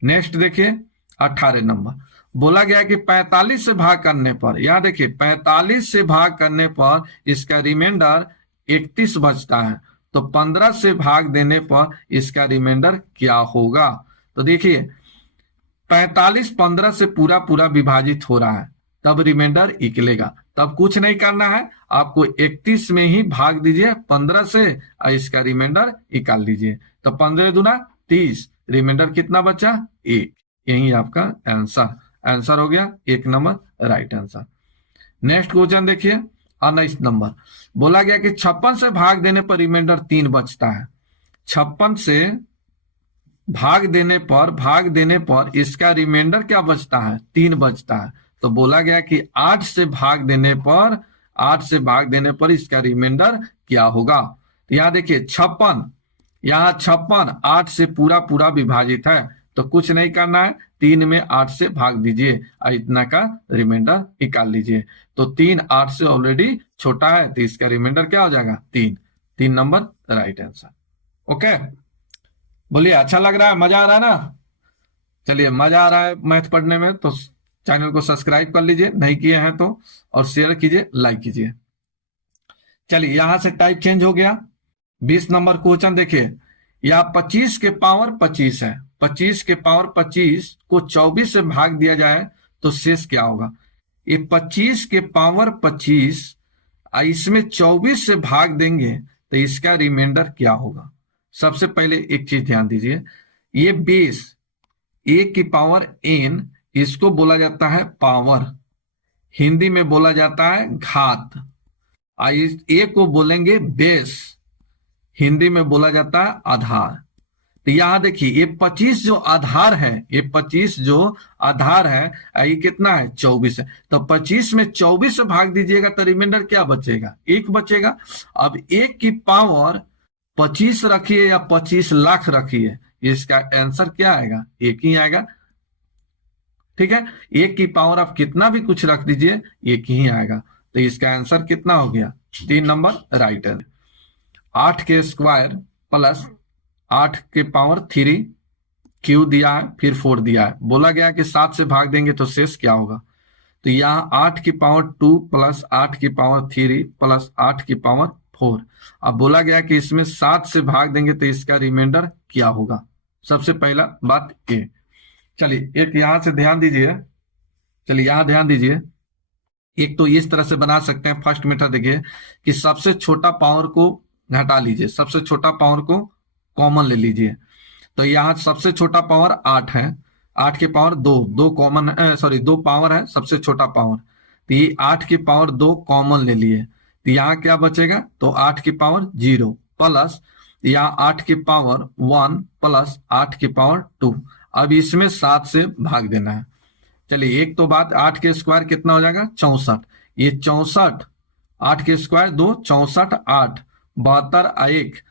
नेक्स्ट देखिए 18 नंबर बोला गया कि 45 से भाग करने पर, यहां देखिए 45 से भाग करने पर इसका रिमाइंडर 31 बचता है, तो 15 से भाग देने पर इसका रिमाइंडर क्या होगा? तो देखिए 45 15 से पूरा पूरा विभाजित हो रहा है, तब रिमाइंडर निकलेगा, तब कुछ नहीं करना है, आपको 31 में ही भाग दीजिए 15 से और इसका रिमाइंडर निकाल लीजिए। तो 15 दूना 30, रिमाइंडर कितना बचा? 1। यही आपका आंसर। आंसर हो गया 1 number right answer. Next question देखिए 19 नंबर बोला गया कि 56 से भाग देने पर रिमाइंडर 3 बचता है। 56 से भाग देने पर इसका रिमाइंडर क्या बचता है? 3 बचता है। तो बोला गया कि 8 से भाग देने पर इसका रिमाइंडर क्या होगा? तो यहाँ देखिए 56, यहाँ 56 8 से पूरा पूरा विभाजित है, तो कुछ नहीं करना है, 3 में 8 से भाग दीजिए और इतना का रिमाइंडर निकाल लीजिए। तो 3 8 से ऑलरेडी छोटा है, तो इसका रिमाइंडर क्या हो जाएगा? 3। 3 नंबर राइट आंसर। ओके, बोलिए अच्छा लग रहा है, मजा आ रहा है ना? चलिए मजा आ रहा है मैथ पढ़ने में तो चैनल को सब्सक्राइब कर लीजिए, नहीं किए हैं तो, और शेयर कीजिए, लाइक कीजिए। चलिए यहां से टाइप चेंज हो गया। 20 नंबर क्वेश्चन देखिए, यह 25 के पावर 25 है। 25 के पावर 25 को 24 से भाग दिया जाए तो शेष क्या होगा? ये 25 के पावर 25 इसमें 24 से भाग देंगे तो इसका रिमाइंडर क्या होगा? सबसे पहले एक चीज ध्यान दीजिए, ये बेस 1 की पावर n, इसको बोला जाता है पावर, हिंदी में बोला जाता है घात। इस ए को बोलेंगे बेस, हिंदी में बोला जाता है आधार। तो यहां देखिए ये 25 जो आधार है, ये 25 जो आधार है, ये कितना है 24 है। तो 25 में 24 से भाग दीजिएगा तो रिमाइंडर क्या बचेगा, एक बचेगा। अब एक की पावर 25 रखिए या 25 लाख रखिए, इसका आंसर क्या आएगा, एक ही आएगा। ठीक है, एक की पावर आप कितना भी कुछ रख दीजिए एक ही आएगा। तो इसका आंसर कितना हो गया, 3 नंबर राइट है। 8 के स्क्वायर प्लस 8 के पावर 3 क्यू दिया है, फिर 4 दिया है। बोला गया कि 7 से भाग देंगे तो शेष क्या होगा। तो यहाँ 8 की पावर 2 प्लस 8 की पावर 3 प्लस 8 की पावर 4। अब बोला गया कि इसमें 7 से भाग देंगे तो इसका रिमाइंडर क्या होगा। सबसे पहला बात ये, चलिए एक यहां से ध्यान दीजिए, चलिए यहां ध्यान दीजिए। एक तो इस तरह से बना सकते हैं, फर्स्ट मेथड देखिए कि सबसे छोटा पावर को घटा लीजिए, सबसे छोटा पावर को कॉमन ले लीजिए। तो यहाँ सबसे छोटा पावर 8 है, 8 की पावर 2, 2 कॉमन, सॉरी 2 पावर है सबसे छोटा पावर। तो ये 8 की पावर 2 कॉमन ले लिए, तो यहाँ क्या बचेगा, तो 8 की पावर 0 प्लस यहाँ 8 की पावर 1 प्लस 8 की पावर 2। अब इसमें 7 से भाग देना है। चलिए एक तो बात, 8 के स्क्वायर कितना हो जाएगा 64, ये 64, 8 के स्क्वायर 2, 64, 8, 72, 1,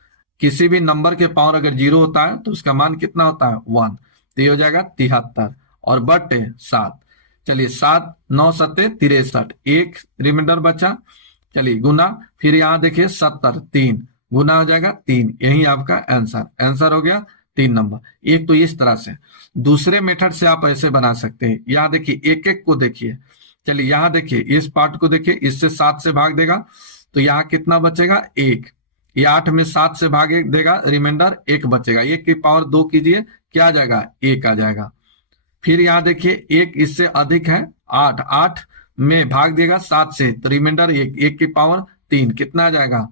किसी भी नंबर के पावर अगर 0 होता है तो उसका मान कितना होता है 1, तो ये हो जाएगा 73 और बटे 7। चलिए 7 9 7 63, एक रिमाइंडर बचा। चलिए गुना, फिर यहाँ देखिए 70, 3 गुना हो जाएगा 3, यही आपका आंसर, आंसर हो गया 3 नंबर। एक तो इस तरह से, दूसरे मेथड से आप ऐसे बना सकते हैं। यहाँ देखिए एक एक को देखिए, चलिए यहाँ देखिए इस पार्ट को देखिए, इससे 7 से भाग देगा तो यहाँ कितना बचेगा 1, ये 8 में 7 से भाग देगा, रिमाइंडर 1 बचेगा। 1 की पावर 2 कीजिए, क्या आ जाएगा 1 आ जाएगा। फिर यहाँ देखिए 1 इससे अधिक है 8, 8 में भाग देगा 7 से तो रिमाइंडर 1, 1 की पावर 3 कितना आ जाएगा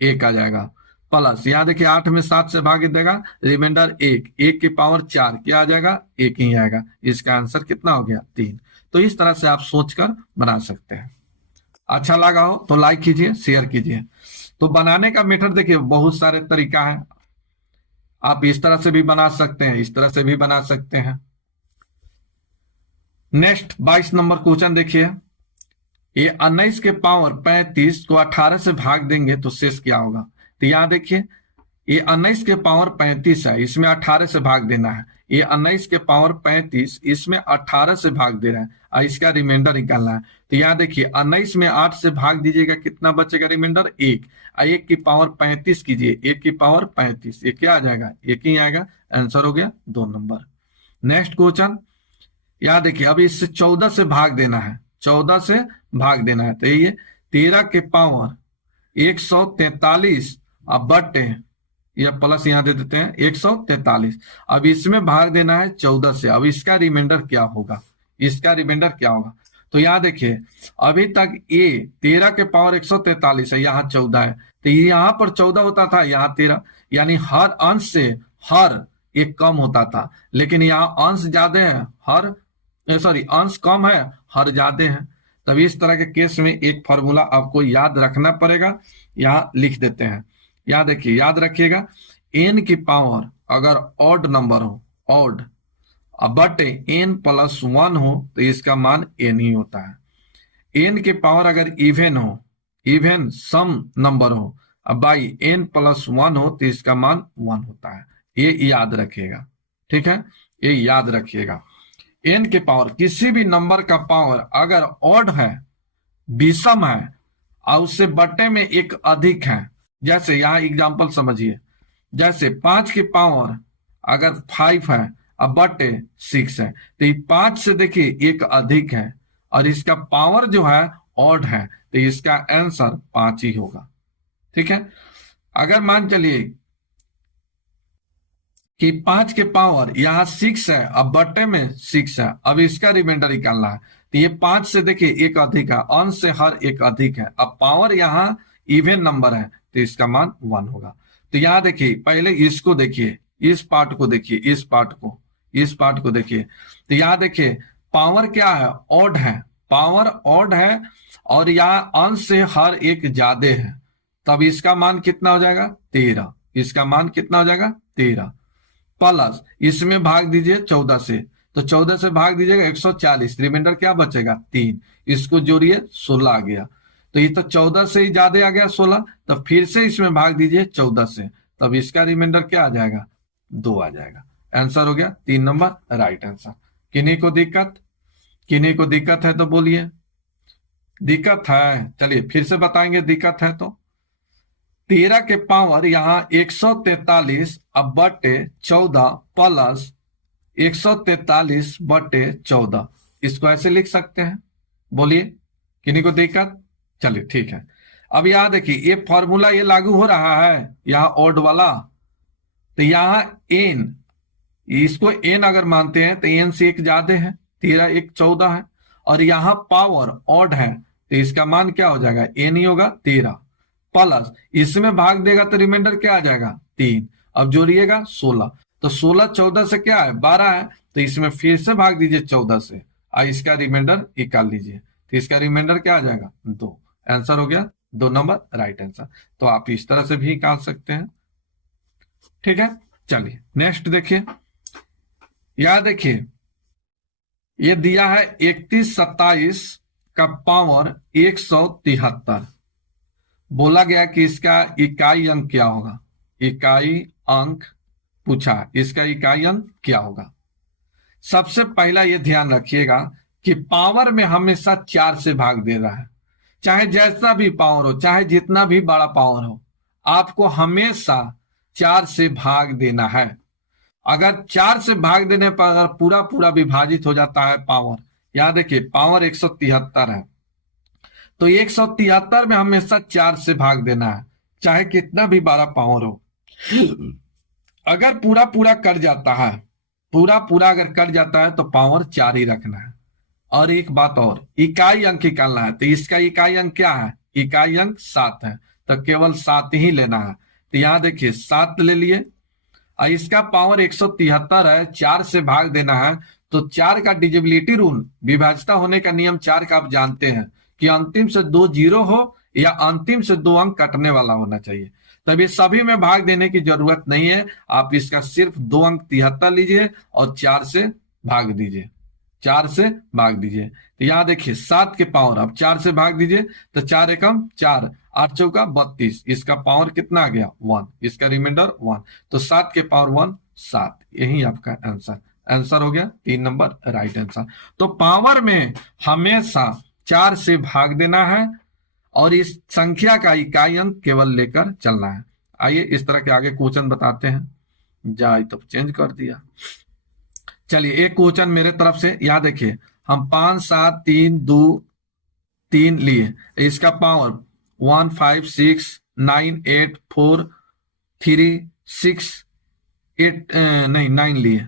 1 आ जाएगा। प्लस यहाँ देखिए 8 में 7 से भाग देगा, रिमाइंडर 1, 1 की पावर 4 क्या आ जाएगा 1 ही आएगा। इसका आंसर कितना हो गया 3। तो इस तरह से आप सोचकर बना सकते हैं। अच्छा लगा हो तो लाइक कीजिए, शेयर कीजिए। तो बनाने का मेथड देखिए बहुत सारे तरीका है, आप इस तरह से भी बना सकते हैं, इस तरह से भी बना सकते हैं। नेक्स्ट 22 नंबर क्वेश्चन देखिए, ये 19 के पावर 35 को 18 से भाग देंगे तो शेष क्या होगा। तो यहां देखिए ये 19 के पावर 35 है, इसमें 18 से भाग देना है। ये 19 के पावर 35 इसमें 18 से भाग दे रहा है और इसका रिमाइंडर निकालना है। तो यहाँ देखिए 19 में 8 से भाग दीजिएगा, कितना बचेगा रिमाइंडर 1, 1 की पावर 35 कीजिए, 1 की पावर 35, ये क्या आ जाएगा 1 ही आएगा। आंसर हो गया 2 नंबर। नेक्स्ट क्वेश्चन, यहाँ देखिए अभी इससे 14 से भाग देना है, 14 से भाग देना है। तो ये 13 के पावर 143 अब बटे या प्लस यहां दे देते हैं 143। अब इसमें भाग देना है 14 से, अब इसका रिमाइंडर क्या होगा, इसका रिमाइंडर क्या होगा। तो यहां देखिए अभी तक ये 13 के पावर 143 है, यहाँ 14 है, तो यहाँ पर 14 होता था, यहाँ 13, यानी हर अंश से हर एक कम होता था। लेकिन यहाँ अंश ज्यादा है, हर सॉरी अंश कम है, हर ज्यादा है। तभी इस तरह के केस में एक फॉर्मूला आपको याद रखना पड़ेगा, यहाँ लिख देते हैं। याद देखिए, याद रखिएगा n की पावर अगर ऑड नंबर हो, ऑड बट n प्लस 1 हो तो इसका मान n ही होता है। n की पावर अगर इवन हो, इवन सम नंबर हो, अब बाई n प्लस 1 हो तो इसका मान 1 होता है। ये याद रखिएगा, ठीक है, ये याद रखिएगा। n के पावर किसी भी नंबर का पावर अगर ऑड है, विषम है और उससे बटे में एक अधिक है, जैसे यहां एग्जांपल समझिए, जैसे 5 की पावर अगर 5 है अब बटे 6 है, तो ये 5 से देखिए एक अधिक है और इसका पावर जो है ऑड है, तो इसका आंसर 5 ही होगा। ठीक है, अगर मान चलिए कि 5 के पावर यहाँ 6 है अब बटे में 6 है, अब इसका रिमाइंडर निकालना है। तो ये 5 से देखिए एक अधिक है, अंश से हर एक अधिक है, अब पावर यहाँ इवन नंबर है तो इसका मान 1 होगा। तो यहाँ देखिए पहले इसको देखिए, इस पार्ट को देखिए, इस पार्ट को, इस पार्ट को देखिए। तो यहाँ देखिए पावर क्या है ऑड है पावर ऑड है और यहाँ अंश से हर एक ज्यादा है, तब इसका मान कितना हो जाएगा 13। इसका मान कितना हो जाएगा 13 प्लस इसमें भाग दीजिए 14 से, तो 14 से भाग दीजिएगा 140, रिमाइंडर क्या बचेगा 3। इसको जोड़िए 16 आ गया, तो ये तो 14 से ही ज्यादा आ गया 16, तो फिर से इसमें भाग दीजिए 14 से, तब इसका रिमाइंडर क्या आ जाएगा 2 आ जाएगा। आंसर हो गया 3 नंबर राइट आंसर। किन्हीं को दिक्कत, किन्हीं को दिक्कत है तो बोलिए। दिक्कत है, चलिए फिर से बताएंगे दिक्कत है तो। 13 के पावर यहाँ 143 अब बटे 14 प्लस 143 बटे 14, इसको ऐसे लिख सकते हैं, बोलिए किन्हीं को दिक्कत। चलिए ठीक है, अब यहां देखिए ये फॉर्मूला ये लागू हो रहा है यहाँ ऑड वाला, तो यहाँ एन, इसको एन अगर मानते हैं तो एन से एक ज्यादा है, 13 एक 14 है, और यहाँ पावर ऑड है तो इसका मान क्या हो जाएगा एन ही होगा 13 प्लस इसमें भाग देगा तो रिमाइंडर क्या आ जाएगा 3। अब जोड़िएगा 16, तो 16 14 से क्या है 12 है, तो इसमें फिर से भाग दीजिए 14 से और इसका रिमाइंडर निकाल लीजिए, तो इसका रिमाइंडर क्या आ जाएगा 2। आंसर हो गया 2 नंबर राइट आंसर। तो आप इस तरह से भी निकाल सकते हैं, ठीक है। चलिए नेक्स्ट देखिए, यह देखिए ये दिया है 31 27 का पावर 173, बोला गया कि इसका इकाई अंक क्या होगा, इकाई अंक पूछा, इसका इकाई अंक क्या होगा। सबसे पहला ये ध्यान रखिएगा कि पावर में हमेशा 4 से भाग दे रहा है, चाहे जैसा भी पावर हो, चाहे जितना भी बड़ा पावर हो, आपको हमेशा 4 से भाग देना है। अगर 4 से भाग देने पर अगर पूरा पूरा विभाजित हो जाता है पावर, याद देखिए पावर 173 है, तो 173 में हमेशा 4 से भाग देना है, चाहे कितना भी बड़ा पावर हो। अगर पूरा पूरा कट जाता है, पूरा पूरा अगर कट जाता है तो पावर 4 ही रखना है। और एक बात और, इकाई अंक निकालना है, तो इसका इकाई अंक क्या है, इकाई अंक 7 है, तो केवल 7 ही लेना है। तो यहां देखिए 7 ले लिए, और इसका पावर 173 है, 4 से भाग देना है, तो 4 का डिविजिबिलिटी रूल, विभाज्यता होने का नियम 4 का आप जानते हैं कि अंतिम से 2 जीरो हो या अंतिम से 2 अंक कटने वाला होना चाहिए। तब ये सभी में भाग देने की जरूरत नहीं है, आप इसका सिर्फ 2 अंक 73 लीजिए और 4 से भाग दीजिए, 4 से भाग दीजिए। तो यहाँ देखिए 7 के पावर अब 4 से भाग दीजिए, तो 4 एकम 4, 8 चौका 32, इसका पावर कितना आ गया 1, इसका रिमाइंडर 1, तो 7 के पावर 1 7, यही आपका आंसर। आंसर हो गया 3 नंबर राइट आंसर। तो पावर में हमेशा 4 से भाग देना है और इस संख्या का इकाई अंक केवल लेकर चलना है। आइए इस तरह के आगे क्वेश्चन बताते हैं, जाए तो चेंज कर दिया। चलिए एक क्वेश्चन मेरे तरफ से, यहाँ देखिए हम 5 7 3 2 3 लिए, इसका पावर 1 5 6 9 8 4 3 6 8 नहीं 9 लिए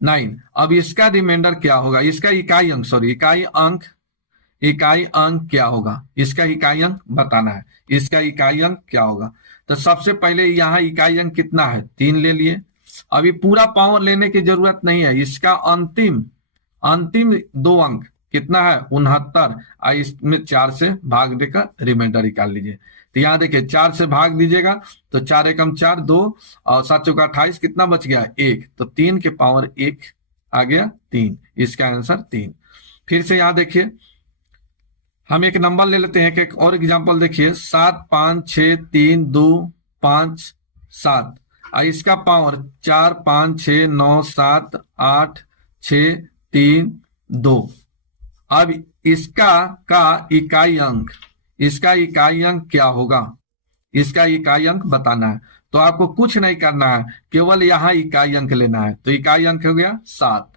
9। अब इसका रिमाइंडर क्या होगा, इसका इकाई अंक, सॉरी इकाई अंक, इकाई अंक क्या होगा, इसका इकाई अंक बताना है, इसका इकाई अंक क्या होगा। तो सबसे पहले यहाँ इकाई अंक कितना है 3 ले लिए, अभी पूरा पावर लेने की जरूरत नहीं है, इसका अंतिम अंतिम 2 अंक कितना है 69, इसमें 4 से भाग देकर रिमाइंडर निकाल लीजिए। तो यहाँ देखिए 4 से भाग दीजिएगा तो 4 एकम 4 2 और 7 चौका 28, कितना बच गया 1, तो 3 के पावर 1 आ गया 3, इसका आंसर 3। फिर से यहाँ देखिए हम एक नंबर ले लेते हैं, एक और एग्जांपल देखिए 7 5 6 3 2 5 7, इसका पावर 4 5 6 9 7 8 6 3 2। अब इसका का इकाई अंक, इसका इकाई अंक क्या होगा, इसका इकाई अंक बताना है। तो आपको कुछ नहीं करना है, केवल यहाँ इकाई अंक लेना है, तो इकाई अंक हो गया 7।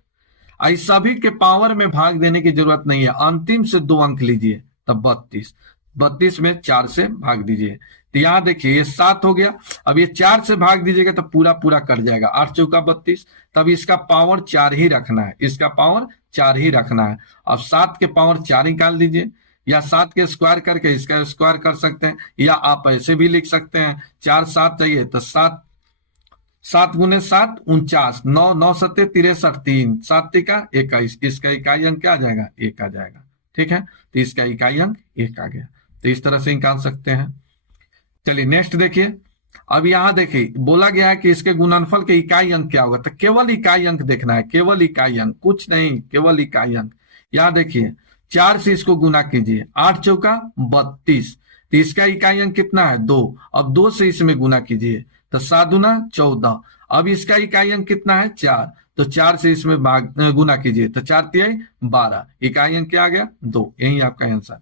इस सभी के पावर में भाग देने की जरूरत नहीं है, अंतिम से 2 अंक लीजिए, तब 32, 32 में 4 से भाग दीजिए। तो यहाँ देखिए ये 7 हो गया, अब ये 4 से भाग दीजिएगा तो पूरा पूरा कट जाएगा, 8 चौका 32, तब इसका पावर 4 ही रखना है, इसका पावर 4 ही रखना है। अब 7 के पावर 4 निकाल दीजिए, या 7 के स्क्वायर करके इसका स्क्वायर कर सकते हैं, या आप ऐसे भी लिख सकते हैं 4 7 चाहिए तो 7 7 गुने 7 49, 9 9 7 63, 3 7 का 21, इसका इकाई अंक क्या आ जाएगा 1 आ जाएगा। ठीक है, तो इसका इकाई अंक 1 आ गया। तो इस तरह से निकाल सकते हैं। चलिए नेक्स्ट देखिए। अब यहां देखिए बोला गया है कि इसके गुणनफल के इकाई अंक क्या होगा, तो केवल इकाई अंक देखना है, केवल इकाई अंक, कुछ नहीं, केवल इकाई अंक। यहां देखिए 4 से इसको गुना कीजिए, 8 चौका 32, तो इसका इकाई अंक कितना है 2। अब 2 से इसमें गुना कीजिए तो 7 दूना 14। अब इसका इकाई अंक कितना है 4, तो 4 से इसमें गुना कीजिए तो 4 तिहाई 12, इकाई अंक क्या आ गया 2। यही आपका आंसर।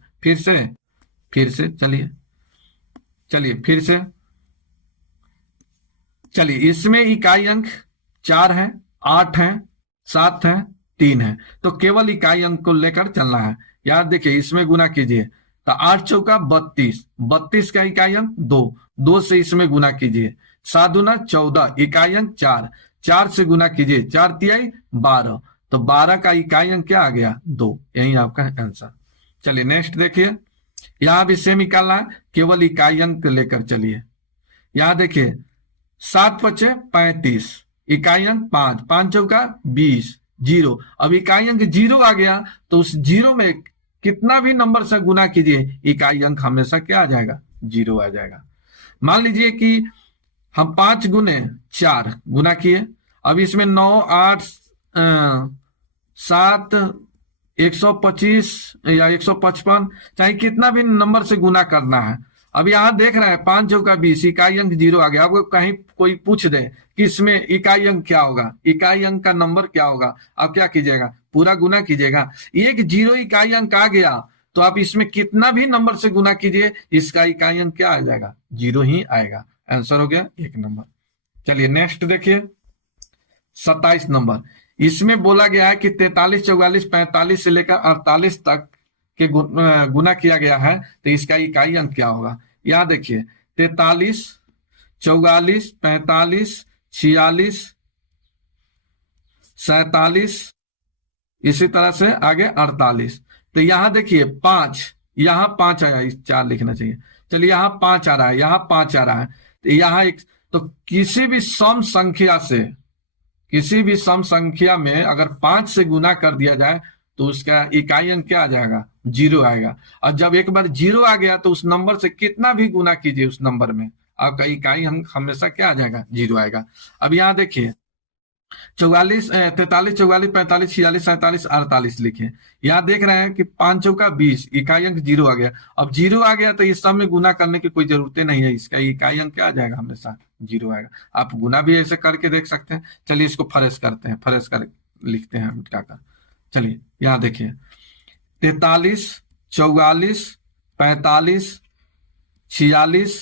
फिर से चलिए इसमें इकाई अंक 4 है, 8 है, 7 है, 3 है, तो केवल इकाई अंक को लेकर चलना है। यार देखिए इसमें गुना कीजिए तो 8 चौका 32, 32 का इकाई अंक 2, 2 से इसमें गुना कीजिए, 7 दूना 14, इकाई अंक 4, 4 से गुना कीजिए, 4 तिहाई 12, तो 12 का इकाई अंक क्या आ गया 2। यही आपका आंसर। चलिए नेक्स्ट देखिए, यहां भी सेम निकालना है, केवल इकाई अंक लेकर चलिए। यहां देखिए 7 पचे 35, इकाई अंक 5, 5 चौका 20, 0। अब इकाई अंक 0 आ गया तो उस 0 में कितना भी नंबर से गुना कीजिए, इकाई अंक हमेशा क्या आ जाएगा 0 आ जाएगा। मान लीजिए कि हम 5 गुने 4 गुना किए, अब इसमें 9, 8, 7, 125 या 155, चाहे कितना भी नंबर से गुना करना है। अब यहां देख रहे हैं 5 चौका 20, इकाई अंक 0 आ गया। आपको कहीं कोई पूछ दे कि इसमें इकाई अंक क्या होगा, इकाई अंक का नंबर क्या होगा, आप क्या कीजिएगा, पूरा गुना कीजिएगा। एक 0 इकाई अंक आ गया तो आप इसमें कितना भी नंबर से गुना कीजिए, इसका इकाई अंक क्या आ जाएगा 0 ही आएगा। आंसर हो गया 1 नंबर। चलिए नेक्स्ट देखिए 27 नंबर। इसमें बोला गया है कि 43, 44, 45 से लेकर 48 तक के गुना किया गया है, तो इसका इकाई अंक क्या होगा। यहां देखिए 43, 44, 45, 46, 47, इसी तरह से आगे 48। तो यहां देखिए 5, यहां 5 आया, 4 लिखना चाहिए। चलिए यहां 5 आ रहा है, यहां 5 आ रहा है, तो यहां एक, तो किसी भी सम संख्या में अगर 5 से गुना कर दिया जाए तो उसका इकाई अंक क्या आ जाएगा 0 आएगा। और जब एक बार 0 आ गया तो उस नंबर से कितना भी गुना कीजिए उस नंबर में, आपका इकाई अंक हमेशा क्या आ जाएगा 0 आएगा। अब यहां देखिए 44, 43, 44, 45, 46, 47, 48 लिखे। यहाँ देख रहे हैं कि 5 चौका 20, इकाई अंक 0 आ गया। अब 0 आ गया तो इस सब में गुना करने की कोई जरूरत नहीं है, इसका इकाई अंक क्या आ जाएगा हमेशा 0 आएगा। आप गुना भी ऐसे करके देख सकते हैं। चलिए इसको फरेस करते हैं, फरेस कर लिखते हैं मिटाकर। चलिए यहाँ देखिए 43, 44, 45, 46,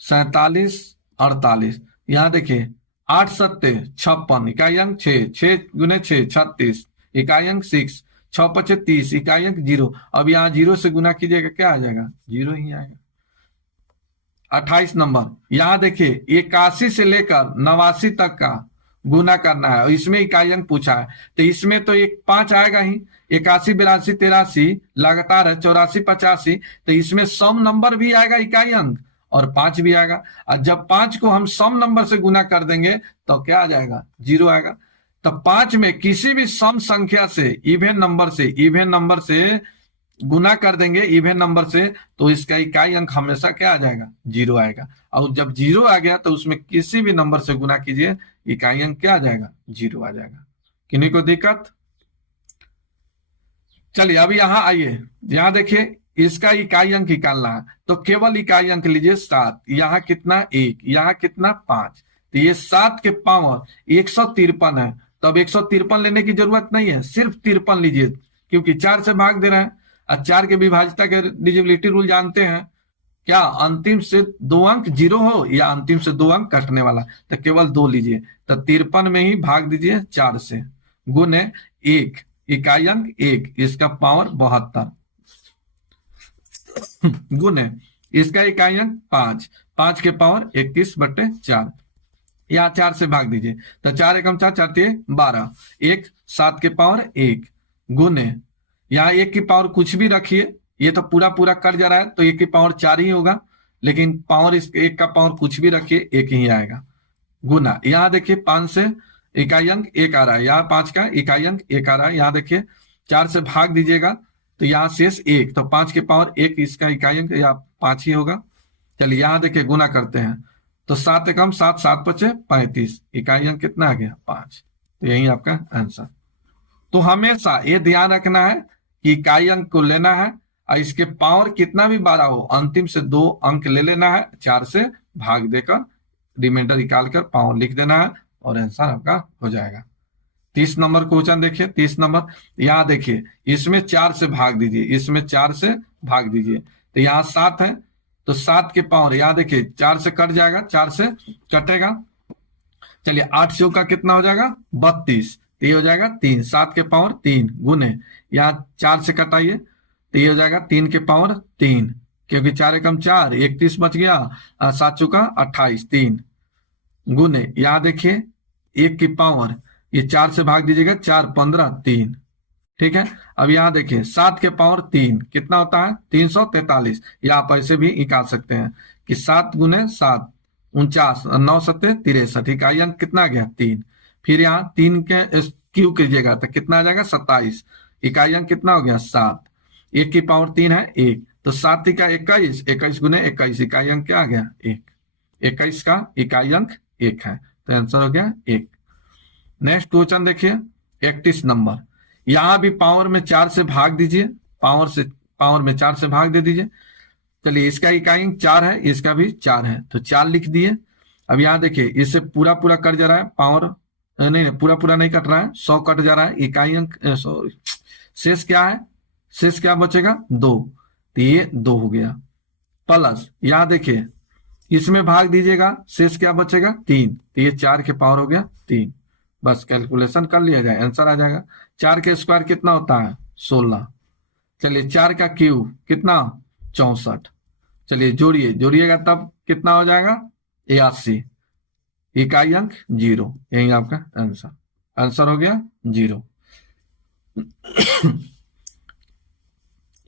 47, 48। यहाँ देखिए 8 सत्ते 56, इकाई अंक 6, 6 गुने 6 36, इकाई अंक 6, 6 पचे 30, इकाई अंक 0। अब यहाँ 0 से गुना कीजिएगा क्या आ जाएगा 0 ही आएगा। 28 नंबर, यहाँ देखिए 81 से लेकर 89 तक का गुना करना है, इसमें इकाई अंक पूछा है, तो इसमें तो एक 5 आएगा ही, 81, 82, 83 लगातार है, 84, 85, तो इसमें सम नंबर भी आएगा इकाई अंक और 5 भी आएगा। और जब 5 को हम सम नंबर से गुना कर देंगे तो क्या आ जाएगा 0 आएगा। तो 5 में किसी भी सम संख्या से इवन नंबर से गुना कर देंगे इवन नंबर से, तो इसका इकाई अंक हमेशा क्या आ जाएगा 0 आएगा। और जब 0 आ गया तो उसमें किसी भी नंबर से गुना कीजिए, इकाई अंक क्या आ जाएगा 0 आ जाएगा। किन्हीं को दिक्कत। चलिए अब यहां आइए, यहां देखिए इसका इकाई अंक निकालना है, तो केवल इकाई अंक लीजिए 7, यहाँ कितना 1, यहाँ कितना 5, तो ये 7 के पावर 153 है। तो अब 153 लेने की जरूरत नहीं है, सिर्फ 53 लीजिए, क्योंकि 4 से भाग दे रहे हैं। और 4 के विभाज्यता के डिविजिबिलिटी रूल जानते हैं, क्या अंतिम से 2 अंक 0 हो या अंतिम से 2 अंक कटने वाला, तो केवल 2 लीजिए। तो 53 में ही भाग दीजिए 4 से, गुने 1, इकाई अंक 1, इसका पावर 72, गुने इसका इकाई अंक 5, 5 के पावर 21/4, यहाँ 4 से भाग दीजिए, तो 4 एकम 4, 4 तिये 12, 1 7 के पावर 1, गुने यहाँ 1 की पावर कुछ भी रखिए, ये तो पूरा कट जा रहा है तो 1 की पावर 4 ही होगा, लेकिन पावर इस 1 का पावर कुछ भी रखिए 1 ही आएगा, गुना यहाँ देखिए 5 से इकाई अंक 1 आ रहा है, यहाँ 5 का इकाई अंक 1 आ रहा है, यहाँ देखिए 4 से भाग दीजिएगा तो यहाँ शेष 1, तो 5 के पावर 1 इसका इकाई अंक या 5 ही होगा। चलिए यहाँ देखिए गुना करते हैं, तो 7 एकम 7, 7 पचे 35, इकाई अंक कितना आ गया 5। तो यही आपका आंसर। तो हमेशा ये ध्यान रखना है कि इकाई अंक को लेना है और इसके पावर कितना भी बड़ा हो अंतिम से 2 अंक ले लेना है, 4 से भाग देकर रिमाइंडर निकाल कर पावर लिख देना है और आंसर आपका हो जाएगा। 30 नंबर क्वेश्चन देखिए। 30 नंबर यहाँ देखिए, इसमें 4 से भाग दीजिए, इसमें 4 से भाग दीजिए, तो यहाँ 7 है, तो 7 के पावर यहाँ देखिए 4 से कट जाएगा, 4 से कटेगा। चलिए 8 से का कितना हो जाएगा 32, तो ये हो जाएगा 3, 7 के पावर 3 गुने यहाँ 4 से कटाइए, तो ये हो जाएगा 3 के पावर 3, क्योंकि 4 एकम 4, 31 बच गया, 7 चौका 28, 3 गुने यहाँ देखिए 1 की पावर ये 4 से भाग दीजिएगा, 4 15 3, ठीक है। अब यहाँ देखिए 7 के पावर 3 कितना होता है 343, या आप ऐसे भी निकाल सकते हैं कि 7 गुने 7 49, 9 सत्ते 63, इकाई अंक कितना आ गया 3। फिर यहाँ 3 के क्यू कीजिएगा तो कितना आ जाएगा 27, इकाई अंक कितना हो गया 7। 1 की पावर 3 है 1, तो 7 का 21, 21 गुने 21, इकाई अंक क्या आ गया 1। 21 का इकाई अंक 1 है, तो आंसर हो गया 1। नेक्स्ट क्वेश्चन देखिए 31 नंबर। यहां भी पावर में 4 से भाग दीजिए, पावर में 4 से भाग दे दीजिए। चलिए इसका इकाई अंक 4 है, इसका भी 4 है, तो 4 लिख दिए। अब यहाँ देखिए इससे पूरा पूरा कट जा रहा है, पावर नहीं पूरा पूरा नहीं कट रहा है, 100 कट जा रहा है, इकाई अंक सॉरी शेष क्या है, शेष क्या बचेगा 2, तो ये 2 हो गया। प्लस यहाँ देखिए इसमें भाग दीजिएगा, शेष क्या बचेगा 3, तो ये 4 के पावर हो गया 3। बस कैलकुलेशन कर लिया जाए, आंसर आ जाएगा। 4 के स्क्वायर कितना होता है 16। चलिए 4 का क्यूब कितना 64। चलिए जोड़िएगा तब कितना हो जाएगा 81, इकाई अंक 0, यही आपका आंसर हो गया 0।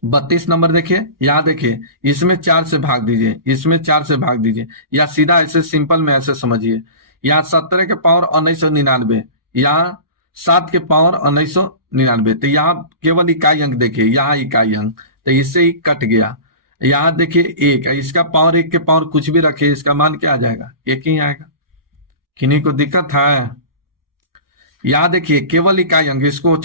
32 नंबर देखिए, यहाँ देखिए इसमें 4 से भाग दीजिए, इसमें 4 से भाग दीजिए, या सीधा ऐसे सिंपल में ऐसे समझिए। यहाँ 17 के पावर 1999, यहाँ 7 के पावर 1999, तो यहाँ केवल इकाई अंक देखिए, यहाँ इकाई अंक, तो इससे ही कट गया। यहाँ देखिए 1, इसका पावर 1 के पावर कुछ भी रखिए, इसका मान क्या आ जाएगा 1 ही आएगा। किन्हीं को दिक्कत है? यहाँ देखिए केवल इकाई अंक, इसको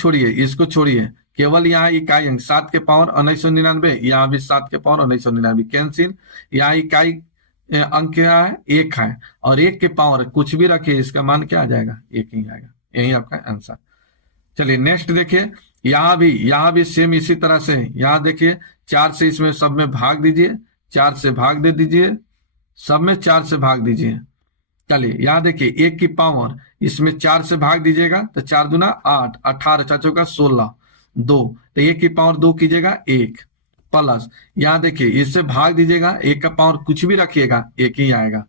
छोड़िए, केवल यहाँ इकाई अंक 7 के पावर 1999, यहाँ भी 7 के पावर 1999 कैंसिल। यहाँ इकाई अंक क्या है 1 है, और 1 के पावर कुछ भी रखिए, इसका मान क्या आ जाएगा 1 ही आएगा, यही आपका आंसर। चलिए नेक्स्ट देखिए, यहाँ भी सेम इसी तरह से, यहाँ देखिए 4 से इसमें सब में भाग दीजिए, 4 से भाग दे दीजिए, सब में 4 से भाग दीजिए। चलिए यहाँ देखिए 1 की पावर इसमें 4 से भाग दीजिएगा, तो 4 दूना 8, 18 4 चौका 16, 2, तो 1 की पावर 2 कीजिएगा 1, प्लस यहाँ देखिए इससे भाग दीजिएगा, 1 का पावर कुछ भी रखिएगा 1 ही आएगा,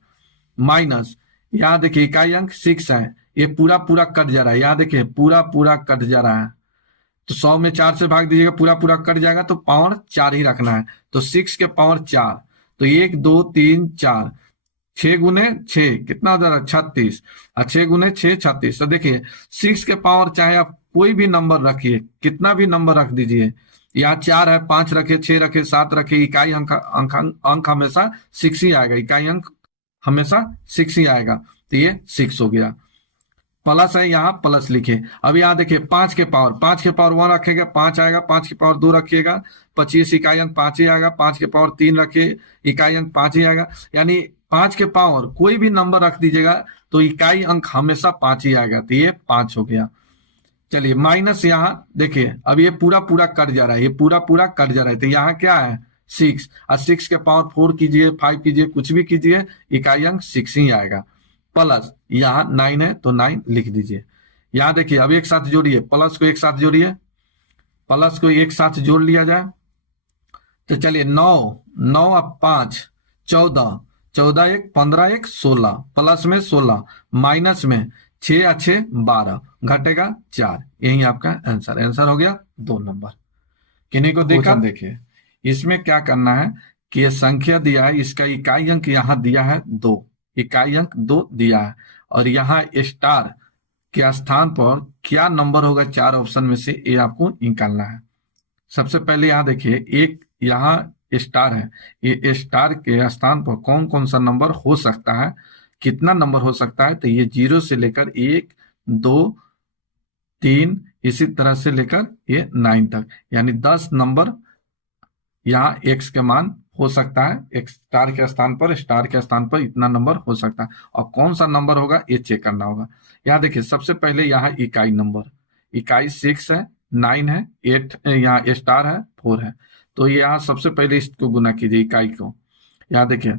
माइनस यहाँ देखिए इकाई अंक 6 है, ये पूरा पूरा कट जा रहा है, यहाँ देखिए पूरा पूरा कट जा रहा है, तो 100 में 4 से भाग दीजिएगा, पूरा पूरा कट जाएगा, तो पावर 4 ही रखना है, तो 6 के पावर 4, तो 1 2 3 4, 6 गुने 6 कितना हो जाएगा 36, और 6 गुने 6 36। तो देखिए 6 के पावर चाहे आप कोई भी नंबर रखिए, कितना भी नंबर रख दीजिए, यहाँ 4 है 5 रखे 6 रखे 7 रखे, इकाई अंक हमेशा 6 ही आएगा, इकाई अंक हमेशा 6 ही आएगा, तो ये 6 हो गया। प्लस है यहाँ प्लस लिखे। अब यहाँ देखिए 5 के पावर 1 रखेगा 5 आएगा, 5 के पावर 2 रखिएगा 25, इकाई अंक 5 ही आएगा, 5 के पावर 3 रखिए, इकाई अंक 5 ही आएगा, यानी 5 के पावर कोई भी नंबर रख दीजिएगा तो इकाई अंक हमेशा 5 ही आएगा, तो ये 5 हो गया। चलिए माइनस यहाँ देखिए, अब ये पूरा पूरा कट जा रहा है, ये पूरा पूरा कट जा रहा है, तो यहाँ क्या है 6, और 6 के पावर 4 कीजिए 5 कीजिए कुछ भी कीजिए, इकाई अंक 6 ही आएगा। प्लस यहाँ 9 है तो 9 लिख दीजिए। यहाँ देखिए अब एक साथ जोड़िए, प्लस को एक साथ जोड़िए, प्लस को एक साथ जोड़ लिया जाए, तो चलिए 9 और 5 14, 14 1 15 1 16, प्लस में 16, माइनस में 6 और 6 12, घटेगा 4, यही आपका आंसर हो गया 2 नंबर। किन्हीं को देखा? देखिए इसमें क्या करना है कि ये संख्या दिया है, इसका इकाई अंक यहाँ दिया है 2, इकाई अंक 2 दिया है, और यहाँ स्टार के स्थान पर क्या नंबर होगा 4 ऑप्शन में से, ये आपको निकालना है। सबसे पहले यहाँ देखिए, एक यहाँ स्टार है, ये स्टार के स्थान पर कौन कौन सा नंबर हो सकता है, कितना नंबर हो सकता है, तो ये 0 से लेकर 1, 2, 3, इसी तरह से लेकर ये 9 तक, यानी 10 नंबर यहाँ एक्स के मान हो सकता है। एक स्टार के स्थान पर, स्टार के स्थान पर इतना नंबर हो सकता है, और कौन सा नंबर होगा ये चेक करना होगा। यहाँ देखिए, सबसे पहले यहाँ इकाई नंबर, इकाई 6 है, 9 है, 8, यहाँ स्टार है, 4 है, तो यहाँ सबसे पहले इसको गुना कीजिए इकाई को। यहाँ देखिए,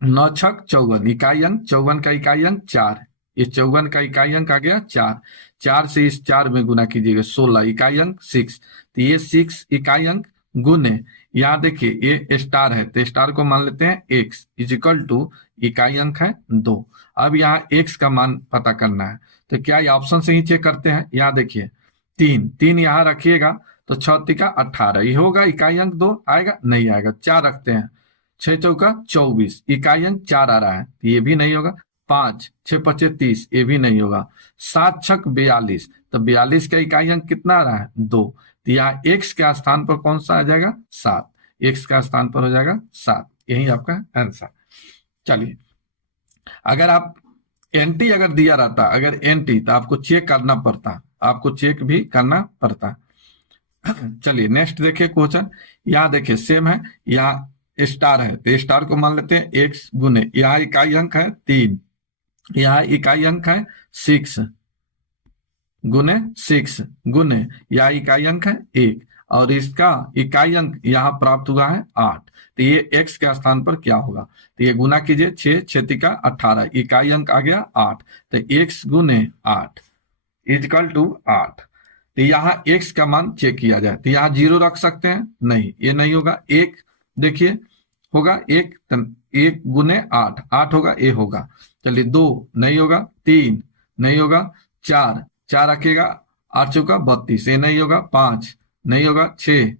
9 छक 54, इकाई अंक 54 का इकाई अंक 4, ये 54 का इकाई अंक आ गया 4, 4 से इस 4 में गुना कीजिएगा 16, इकाई अंक 6, तो ये 6 इकाई अंक गुने, यहाँ देखिए ये स्टार है तो स्टार को मान लेते हैं एक्स इज इक्वल टू, इकाई अंक है 2। अब यहाँ एक्स का मान पता करना है, तो क्या ये ऑप्शन से ही चेक करते हैं। यहाँ देखिए 3, 3 यहाँ रखिएगा तो 6 तिका 18, ये होगा इकाई अंक 2, आएगा नहीं आएगा। 4 रखते हैं, 6 चौका 24, इकाई अंक 4 आ रहा है, तो ये भी नहीं होगा। 5, 6 पचे 30, ये भी नहीं होगा। 7 छक 42, तो 42 का इकाई अंक कितना आ रहा है 2, तो यहाँ एक्स के स्थान पर कौन सा आ जाएगा 7, एक्स का स्थान पर हो जाएगा 7, यही आपका आंसर। चलिए, अगर आप एंटी अगर दिया रहता, अगर एंटी तो आपको चेक करना पड़ता, आपको चेक भी करना पड़ता। चलिए नेक्स्ट देखिए क्वेश्चन, यहाँ देखिए सेम है, यहाँ स्टार है तो स्टार को मान लेते हैं एक्स गुने, यहाँ इकाई अंक है 3, यहाँ इकाई अंक है 6 गुने 6 गुने, यहाँ इकाई अंक है 1, और इसका इकाई अंक यहाँ प्राप्त हुआ है 8, तो ये एक्स के स्थान पर क्या होगा, तो ये गुना कीजिए, 6 6 18, इकाई अंक आ गया 8, तो एक्स गुने 8 इजकल टू 8, तो यहाँ एक्स का मान चेक किया जाए, तो यहाँ 0 रख सकते हैं, नहीं ये नहीं होगा। 1 देखिए होगा 1, 1 गुने 8, 8 होगा, ये होगा। चलिए 2 नहीं होगा, 3 नहीं होगा, 4 4 रखिएगा, 8 चौका 32, ये नहीं होगा। 5 नहीं होगा, 6,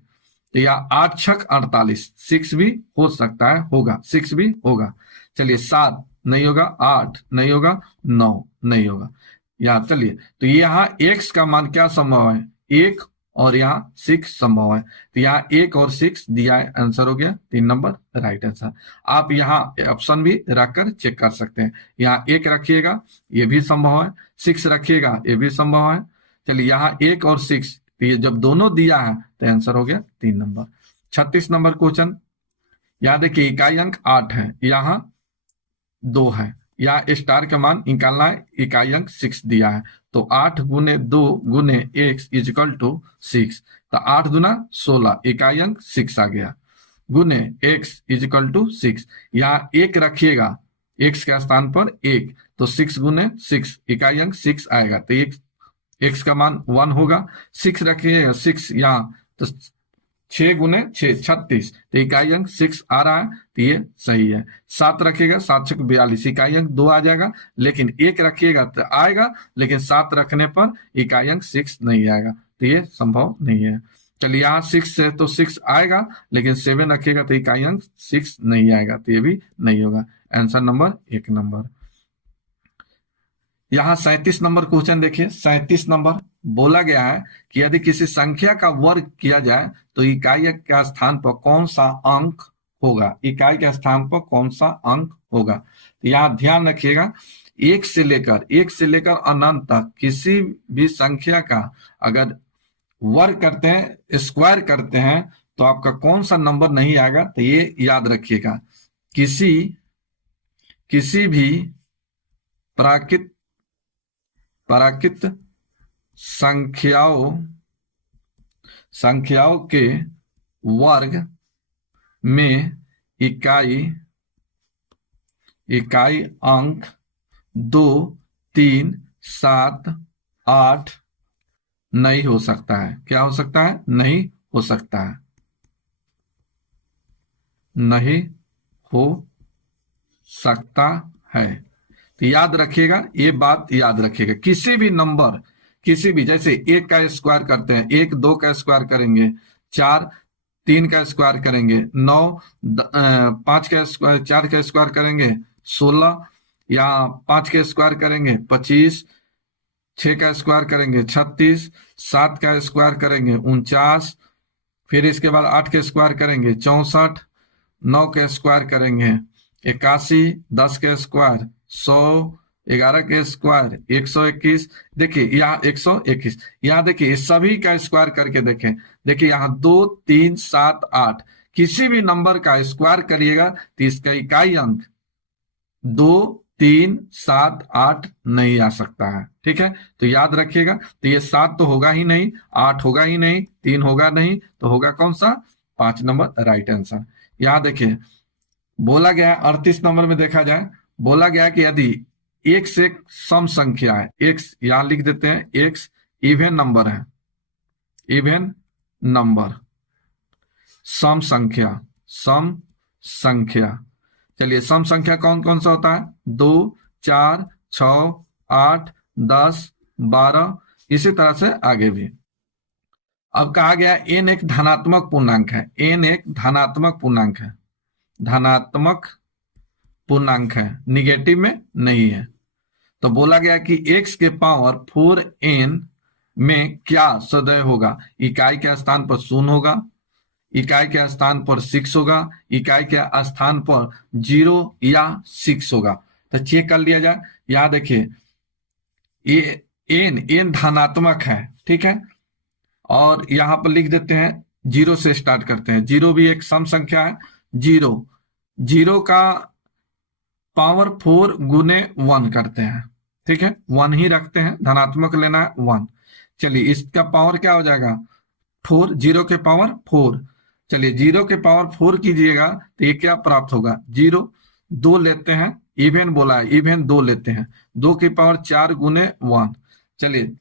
तो यहाँ 8 छक 48, 6 भी हो सकता है, होगा 6 भी होगा। चलिए 7 नहीं होगा, 8 नहीं होगा, 9 नहीं होगा। यहाँ चलिए, तो यहाँ एक्स का मान क्या संभव है, 1 और यहाँ 6 संभव है, तो यहाँ 1 और 6 दिया है, आंसर हो गया 3 नंबर राइट आंसर। आप यहाँ ऑप्शन भी रखकर चेक कर सकते हैं, यहाँ 1 रखिएगा ये भी संभव है, 6 रखिएगा ये भी संभव है। चलिए यहाँ 1 और 6, तो ये जब दोनों दिया है तो आंसर हो गया 3 नंबर। 36 नंबर क्वेश्चन, यहाँ देखिए इकाई अंक 8 है, यहाँ 2 है, यहाँ स्टार का मान निकालना है, इकाई अंक 6 दिया है, तो 8 गुने 2 गुने x इजिकल टू 6, तो 8 गुना 16, इकाई अंक 6 आ गया, गुने x इजिकल टू 6, यहाँ 1 रखिएगा x के स्थान पर 1, तो 6 गुने 6, इकाई अंक 6 आएगा, तो x का मान 1 होगा। 6 रखिएगा 6 यहाँ, तो 6 गुने 6 36, तो इकाई अंक 6 आ रहा है, तो ये सही है। 7 रखिएगा, 7 छक 42, इकाई अंक 2 आ जाएगा, लेकिन 1 रखिएगा तो आएगा, लेकिन 7 रखने पर इकाई अंक 6 नहीं आएगा, तो ये संभव नहीं है। चलिए यहाँ 6 है तो 6 आएगा, लेकिन 7 रखिएगा तो इकाई अंक 6 नहीं आएगा, तो ये भी नहीं होगा। Answer number 1 number. यहाँ 37 नंबर क्वेश्चन देखिए, 37 नंबर बोला गया है कि यदि किसी संख्या का वर्ग किया जाए तो इकाई के स्थान पर कौन सा अंक होगा, इकाई के स्थान पर कौन सा अंक होगा। तो यहाँ ध्यान रखिएगा, 1 से लेकर अनंत तक किसी भी संख्या का अगर वर्ग करते हैं, स्क्वायर करते हैं, तो आपका कौन सा नंबर नहीं आएगा, तो ये याद रखिएगा। किसी भी प्राकृत संख्याओं के वर्ग में इकाई अंक 2, 3, 7, 8 नहीं हो सकता है। क्या हो सकता है, नहीं हो सकता है, नहीं हो सकता है। तो याद रखिएगा, ये बात याद रखिएगा, किसी भी नंबर, किसी भी, जैसे 1 का स्क्वायर करते हैं, 1 2 का स्क्वायर करेंगे, 4 3 का स्क्वायर करेंगे, 9 5 का स्क्वायर, 4 का स्क्वायर करेंगे 16, या 5 का स्क्वायर करेंगे 25, 6 का स्क्वायर करेंगे 36, 7 का स्क्वायर करेंगे 49, फिर इसके बाद 8 के स्क्वायर करेंगे 64, 9 के स्क्वायर करेंगे 81, 10 के स्क्वायर 100, 11 के स्क्वायर 121। देखिए यहाँ 121, यहाँ देखिए सभी का स्क्वायर करके देखें। देखिए यहाँ 2, 3, 7, 8, किसी भी नंबर का स्क्वायर करिएगा तो इसका इकाई अंक 2, 3, 7, 8 नहीं आ सकता है। ठीक है, तो याद रखिएगा। तो ये 7 तो होगा ही नहीं, 8 होगा ही नहीं, 3 होगा नहीं, तो होगा कौन सा? 5 नंबर राइट आंसर। यहाँ देखिए बोला गया है 38 नंबर में देखा जाए, बोला गया है कि यदि एक से एक सम संख्या है, एक्स यहां लिख देते हैं, एक्स इवन नंबर है, इवन नंबर, सम संख्या, सम संख्या। चलिए सम संख्या कौन कौन सा होता है? 2, 4, 6, 8, 10, 12, इसी तरह से आगे भी। अब कहा गया एन एक धनात्मक पूर्णांक है, एन एक धनात्मक पूर्णांक है, धनात्मक पूर्णांक है, निगेटिव में नहीं है। तो बोला गया कि x के पावर 4n में क्या सदैव होगा? इकाई के स्थान पर 0 होगा, इकाई के स्थान पर 6 होगा, इकाई के स्थान पर 0 या 6 होगा। तो चेक कर लिया जाए। यहां देखिए ये एन धनात्मक है, ठीक है, और यहां पर लिख देते हैं 0 से स्टार्ट करते हैं। 0 भी एक सम संख्या है, 0 का पावर 4 गुने 1 करते हैं, ठीक है, 1 ही रखते हैं, धनात्मक लेना है 1। चलिए इसका पावर क्या हो जाएगा? 4, 0 के पावर 4। चलिए 0 के पावर 4 कीजिएगा तो ये क्या प्राप्त होगा? 0। 2 लेते हैं, इवन बोला है, इवन 2 लेते हैं, 2 की पावर 4 गुने 1। चलिए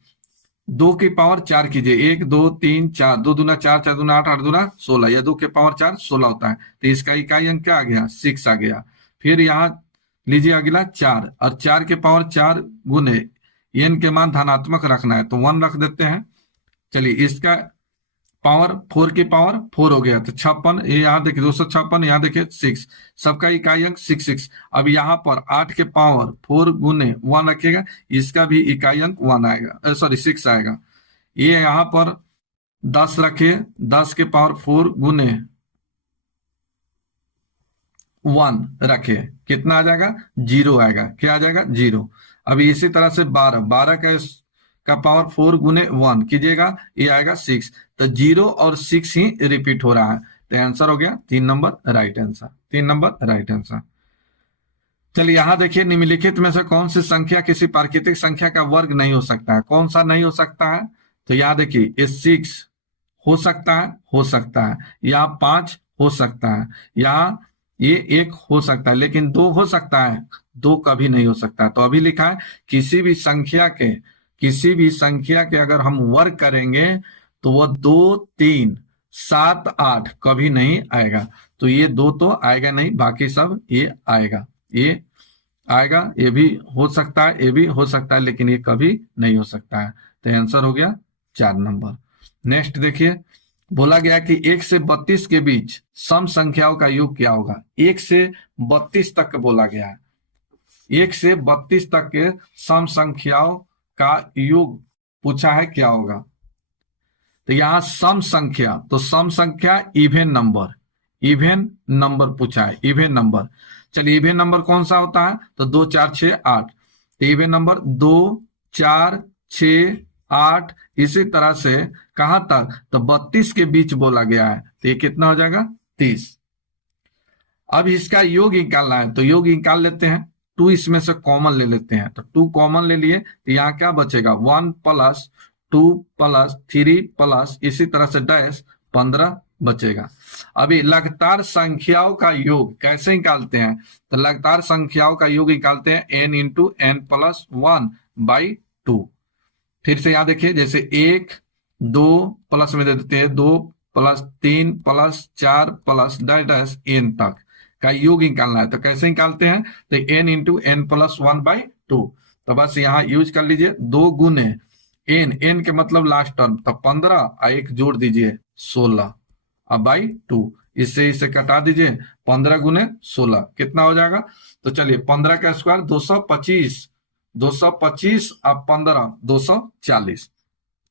2 की पावर 4 कीजिए, 1, 2, 3, 4, 2 दूना 4, 4 दूना 8, 8 दूना 16, या 2 के पावर 4 16 होता है। तो इसका इकाई अंक क्या आ गया? 6 आ गया। फिर यहाँ लीजिए अगला 4, और 4 के पावर 4 गुने एन के मान धनात्मक रखना है तो 1 रख देते हैं। चलिए इसका पावर 4 की पावर 4 हो गया तो 56, ये यहाँ देखिए 256, यहाँ देखिए 6, सबका इकाई अंक 6। अब यहाँ पर 8 के पावर 4 गुने 1 रखिएगा, इसका भी इकाई अंक 1 आएगा, सॉरी 6 आएगा। ये यहाँ पर 10 रखिए, 10 के पावर 4 गुने 1 रखे, कितना आ जाएगा? 0 आएगा। क्या आ जाएगा? 0। अभी इसी तरह से 12 का पावर 4 गुने 1 कीजिएगा, ये आएगा 6। तो 0 और 6 ही रिपीट हो रहा है, तो आंसर हो गया 3 number right answer, 3 number right answer. चलिए यहां देखिए निम्नलिखित में से कौन सी संख्या किसी प्राकृतिक संख्या का वर्ग नहीं हो सकता है? कौन सा नहीं हो सकता है? तो यहाँ देखिए ये 6 हो सकता है, हो सकता है, यहाँ 5 हो सकता है, यहाँ ये 1 हो सकता है, लेकिन 2 हो सकता है, 2 कभी नहीं हो सकता। तो अभी लिखा है किसी भी संख्या के अगर हम वर्ग करेंगे तो वह 2, 3, 7, 8 कभी नहीं आएगा। तो ये 2 तो आएगा नहीं, बाकी सब ये आएगा, ये आएगा, ये भी हो सकता है, ये भी हो सकता है, लेकिन ये कभी नहीं हो सकता है। तो आंसर हो गया 4 नंबर। नेक्स्ट देखिए, बोला गया कि 1 से 32 के बीच सम संख्याओं का योग क्या होगा? 1 से 32 तक बोला गया है, 1 से 32 तक के सम संख्याओं का योग पूछा है, क्या होगा? तो यहाँ सम संख्या, तो सम संख्या इवन नंबर पूछा है, इवन नंबर। चलिए इवन नंबर कौन सा होता है? तो 2, 4, 6, 8। तो इवन नंबर 2, 4, 6, 8, इसी तरह से कहां तक? तो 32 के बीच बोला गया है, तो ये कितना हो जाएगा? 30। अब इसका योग निकालना है, तो योग निकाल लेते हैं, 2 इसमें से कॉमन ले लेते हैं, तो 2 कॉमन ले लिए तो यहाँ क्या बचेगा? 1 प्लस 2 प्लस 3 प्लस इसी तरह से डैश 15 बचेगा। अभी लगातार संख्याओं का योग कैसे निकालते हैं? तो लगातार संख्याओं का योग निकालते हैं n इंटू n प्लस 1/2। फिर से यहां देखिए, जैसे 1, 2 प्लस में दे देते हैं 2 plus 3 plus 4 plus dash n तक का योग निकालना है। तो कैसे निकालते हैं? तो n इंटू n प्लस 1/2। तो बस यहाँ यूज कर लीजिए 2 गुने n के मतलब लास्ट टर्म, तो 15 और 1 जोड़ दीजिए 16 अब /2, इससे इसे कटा दीजिए, 15 गुने 16 कितना हो जाएगा? तो चलिए 15 का स्क्वायर 225 और 15 240,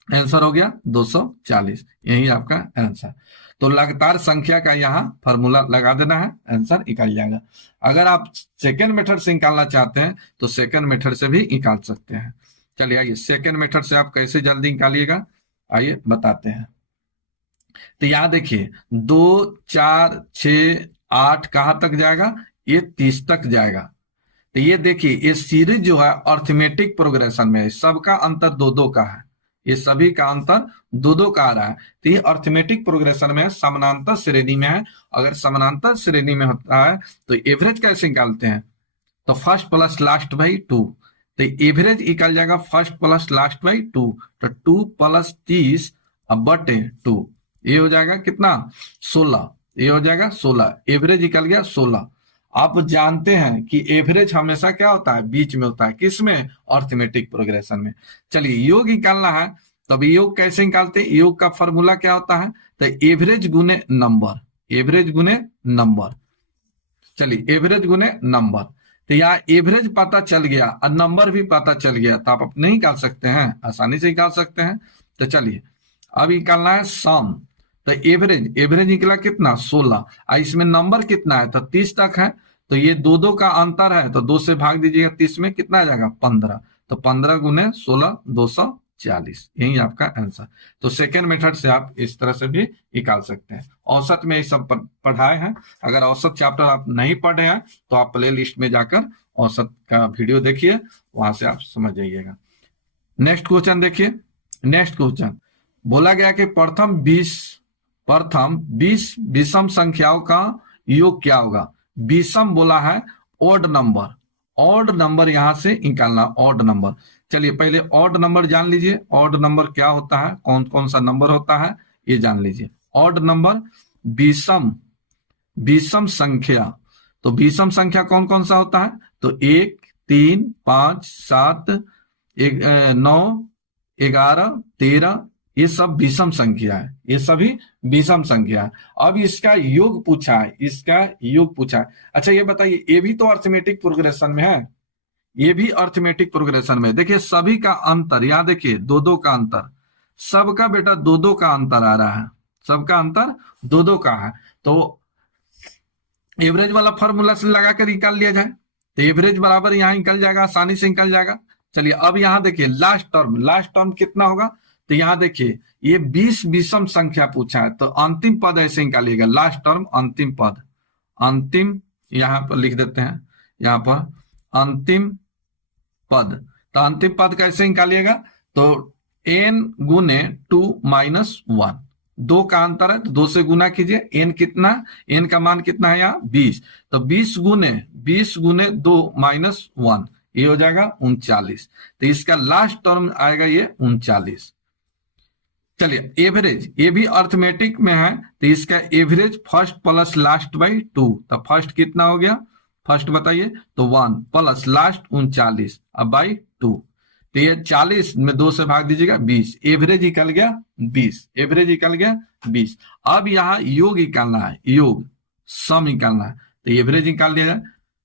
आंसर हो गया 240, यही आपका आंसर। तो लगातार संख्या का यहाँ फॉर्मूला लगा देना है, आंसर निकल जाएगा। अगर आप सेकेंड मेथड से निकालना चाहते हैं तो सेकेंड मेथड से भी निकाल सकते हैं। चलिए आइए सेकेंड मेथड से आप कैसे जल्दी निकालिएगा, आइए बताते हैं। तो यहां देखिए 2 4 6 8 कहां तक जाएगा, ये 30 तक जाएगा। तो ये देखिए ये सीरीज जो है अर्थमेटिक प्रोग्रेशन में है, सबका अंतर दो दो का है, ये सभी का अंतर दो दो का आ रहा है। तो ये अर्थमेटिक प्रोग्रेशन में है, समानांतर श्रेणी में है। अगर समानांतर श्रेणी में होता है तो एवरेज कैसे निकालते हैं, तो फर्स्ट प्लस लास्ट बाई 2। तो एवरेज निकल जाएगा फर्स्ट प्लस लास्ट बाई 2, तो 2 + 30 बटे 2, ये हो जाएगा कितना 16, ये हो जाएगा 16, एवरेज निकल गया 16। आप जानते हैं कि एवरेज हमेशा क्या होता है, बीच में होता है, किसमें, अर्थमेटिक प्रोग्रेशन में। चलिए योग निकालना है, तब योग कैसे निकालते हैं, योग का फॉर्मूला क्या होता है, तो एवरेज गुने नंबर, एवरेज गुने नंबर। चलिए एवरेज गुने नंबर, तो यहाँ एवरेज पता चल गया और नंबर भी पता चल गया, तो आप अपने निकाल सकते हैं, आसानी से निकाल सकते हैं। तो चलिए अब निकालना है सम। तो एवरेज, एवरेज निकला कितना 16, और इसमें नंबर कितना है, तो 30 तक है। तो ये दो दो का अंतर है, तो 2 से भाग दीजिएगा, 30 में कितना आ जाएगा 15, तो 15 गुने 16 240, यही आपका आंसर। तो सेकेंड मेथड से आप इस तरह से भी निकाल सकते हैं। औसत में ये सब पढ़ाए हैं, अगर औसत चैप्टर आप नहीं पढ़े हैं तो आप प्ले लिस्ट में जाकर औसत का वीडियो देखिए, वहां से आप समझ जाइएगा। नेक्स्ट क्वेश्चन देखिए, नेक्स्ट क्वेश्चन बोला गया कि प्रथम 20 विषम संख्याओं का योग क्या होगा। विषम बोला है ओड नंबर, ऑड नंबर यहां से निकालना, ऑड नंबर। चलिए पहले ऑड नंबर जान लीजिए, ऑड नंबर क्या होता है, कौन कौन सा नंबर होता है ये जान लीजिए। ऑड नंबर विषम, विषम संख्या, तो विषम संख्या कौन कौन सा होता है, तो 1 3 5 7 9 11 13, ये सब विषम संख्या है, ये सभी विषम संख्या है। अब इसका योग पूछा है, इसका योग पूछा है। अच्छा ये बताइए, ये भी तो अर्थमेटिक प्रोग्रेशन में है, ये भी अर्थमेटिक प्रोग्रेशन में। देखिए सभी का अंतर, यहां देखिए दो दो का अंतर, सबका बेटा दो दो का अंतर आ रहा है, सबका अंतर दो दो का है। तो एवरेज वाला फॉर्मूला से लगा कर निकाल लिया जाए, तो एवरेज बराबर यहां निकल जाएगा, आसानी से निकल जाएगा। चलिए अब यहां देखिए लास्ट टर्म, लास्ट टर्म कितना होगा, तो यहां देखिए ये 20 विषम संख्या पूछा है, तो अंतिम पद ऐसे निकालिएगा, लास्ट टर्म अंतिम पद, अंतिम यहां पर लिख देते हैं, यहां पर अंतिम पद। तो अंतिम पद कैसे निकालिएगा, तो n गुने 2 - 1, 2 का अंतर है तो 2 से गुना कीजिए, n कितना, n का मान कितना है यहाँ 20, तो 20 गुने 2 - 1, ये हो जाएगा 39। तो इसका लास्ट टर्म आएगा ये 39। चलिए एवरेज, ये भी अर्थमेटिक में है, तो इसका average first plus last by 2, तो फर्स्ट कितना हो गया, फर्स्ट बताइए, तो 1 प्लस लास्ट 39 अब बाई 2, तो ये 40 में 2 से भाग दीजिएगा 20, एवरेज निकल गया 20, एवरेज निकल गया 20। अब यहाँ योग निकालना है, योग सम निकालना है, तो एवरेज निकाल दिया जाए,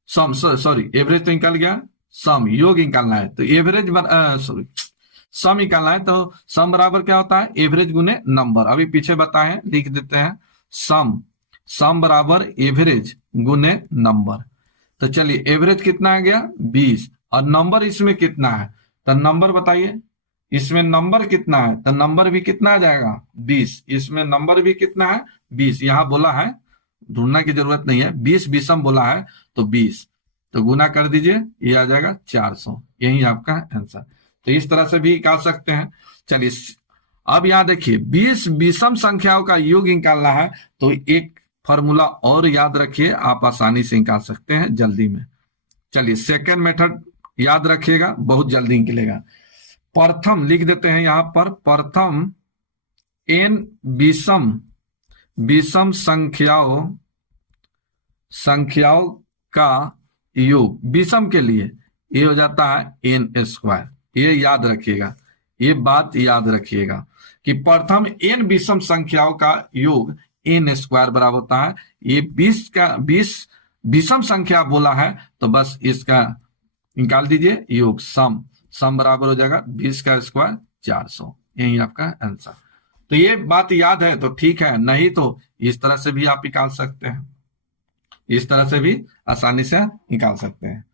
सम सॉरी एवरेज तो निकल गया, सम योग निकालना है, तो एवरेज सॉरी सम निकालना है, तो सम बराबर क्या होता है, एवरेज गुने नंबर। अभी पीछे बताए लिख देते हैं, सम, सम बराबर एवरेज गुने नंबर। तो चलिए एवरेज कितना आ गया 20, और नंबर इसमें कितना है, तो नंबर बताइए, इसमें नंबर कितना है, तो नंबर भी कितना आ जाएगा 20, इसमें नंबर भी कितना है 20, यहां बोला है, ढूंढना की जरूरत नहीं है, 20 विषम बोला है तो 20, तो गुना कर दीजिए, ये आ जाएगा 400, यही आपका आंसर। तो इस तरह से भी निकाल सकते हैं। चलिए अब यहां देखिए 20 विषम संख्याओं का योग निकालना है, तो एक फॉर्मूला और याद रखिए, आप आसानी से निकाल सकते हैं जल्दी में। चलिए सेकेंड मेथड याद रखिएगा, बहुत जल्दी निकलेगा। प्रथम लिख देते हैं यहां पर, प्रथम n विषम संख्याओं का योग, विषम के लिए ये हो जाता है n², ये याद रखिएगा, ये बात याद रखिएगा कि प्रथम n विषम संख्याओं का योग n² बराबर होता है। ये 20 विषम संख्या बोला है, तो बस इसका निकाल दीजिए योग, सम बराबर हो जाएगा 20 का स्क्वायर 400, यही आपका आंसर। तो ये बात याद है तो ठीक है, नहीं तो इस तरह से भी आप निकाल सकते हैं, इस तरह से भी आसानी से निकाल सकते हैं।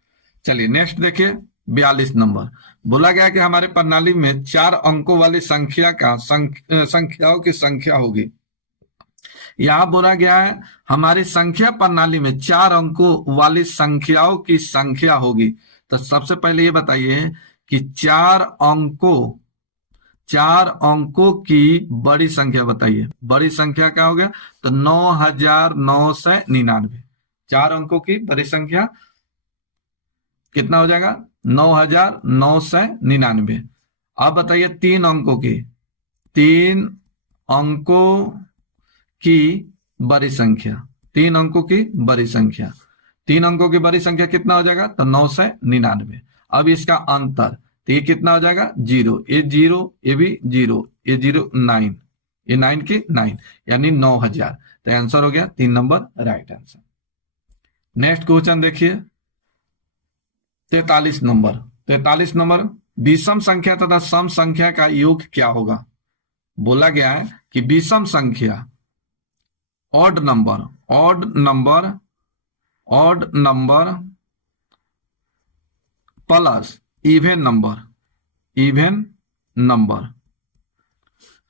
चलिए नेक्स्ट देखिए 42 नंबर। बोला गया कि हमारे प्रणाली में 4 अंकों वाली संख्या का संख्याओं की संख्या होगी। यहां बोला गया है हमारी संख्या प्रणाली में 4 अंकों वाली संख्याओं की संख्या होगी। तो सबसे पहले ये बताइए कि 4 अंकों की बड़ी संख्या बताइए। बड़ी संख्या क्या हो गया? तो 9,999। 4 अंकों की बड़ी संख्या कितना हो जाएगा? 9,999। अब बताइए 3 अंकों की, 3 अंकों की बड़ी संख्या, 3 अंकों की बड़ी संख्या, 3 अंकों की बड़ी संख्या कितना हो जाएगा? तो 999। अब इसका अंतर, तो ये कितना हो जाएगा? 0, ये 0, ये भी 0, ये 0, 9, ये 9 की 9, यानी 9,000। तो आंसर हो गया 3 number right answer. Next question देखिए 43 नंबर। 43 नंबर, विषम संख्या तथा सम संख्या का योग क्या होगा? बोला गया है कि विषम संख्या odd number plus even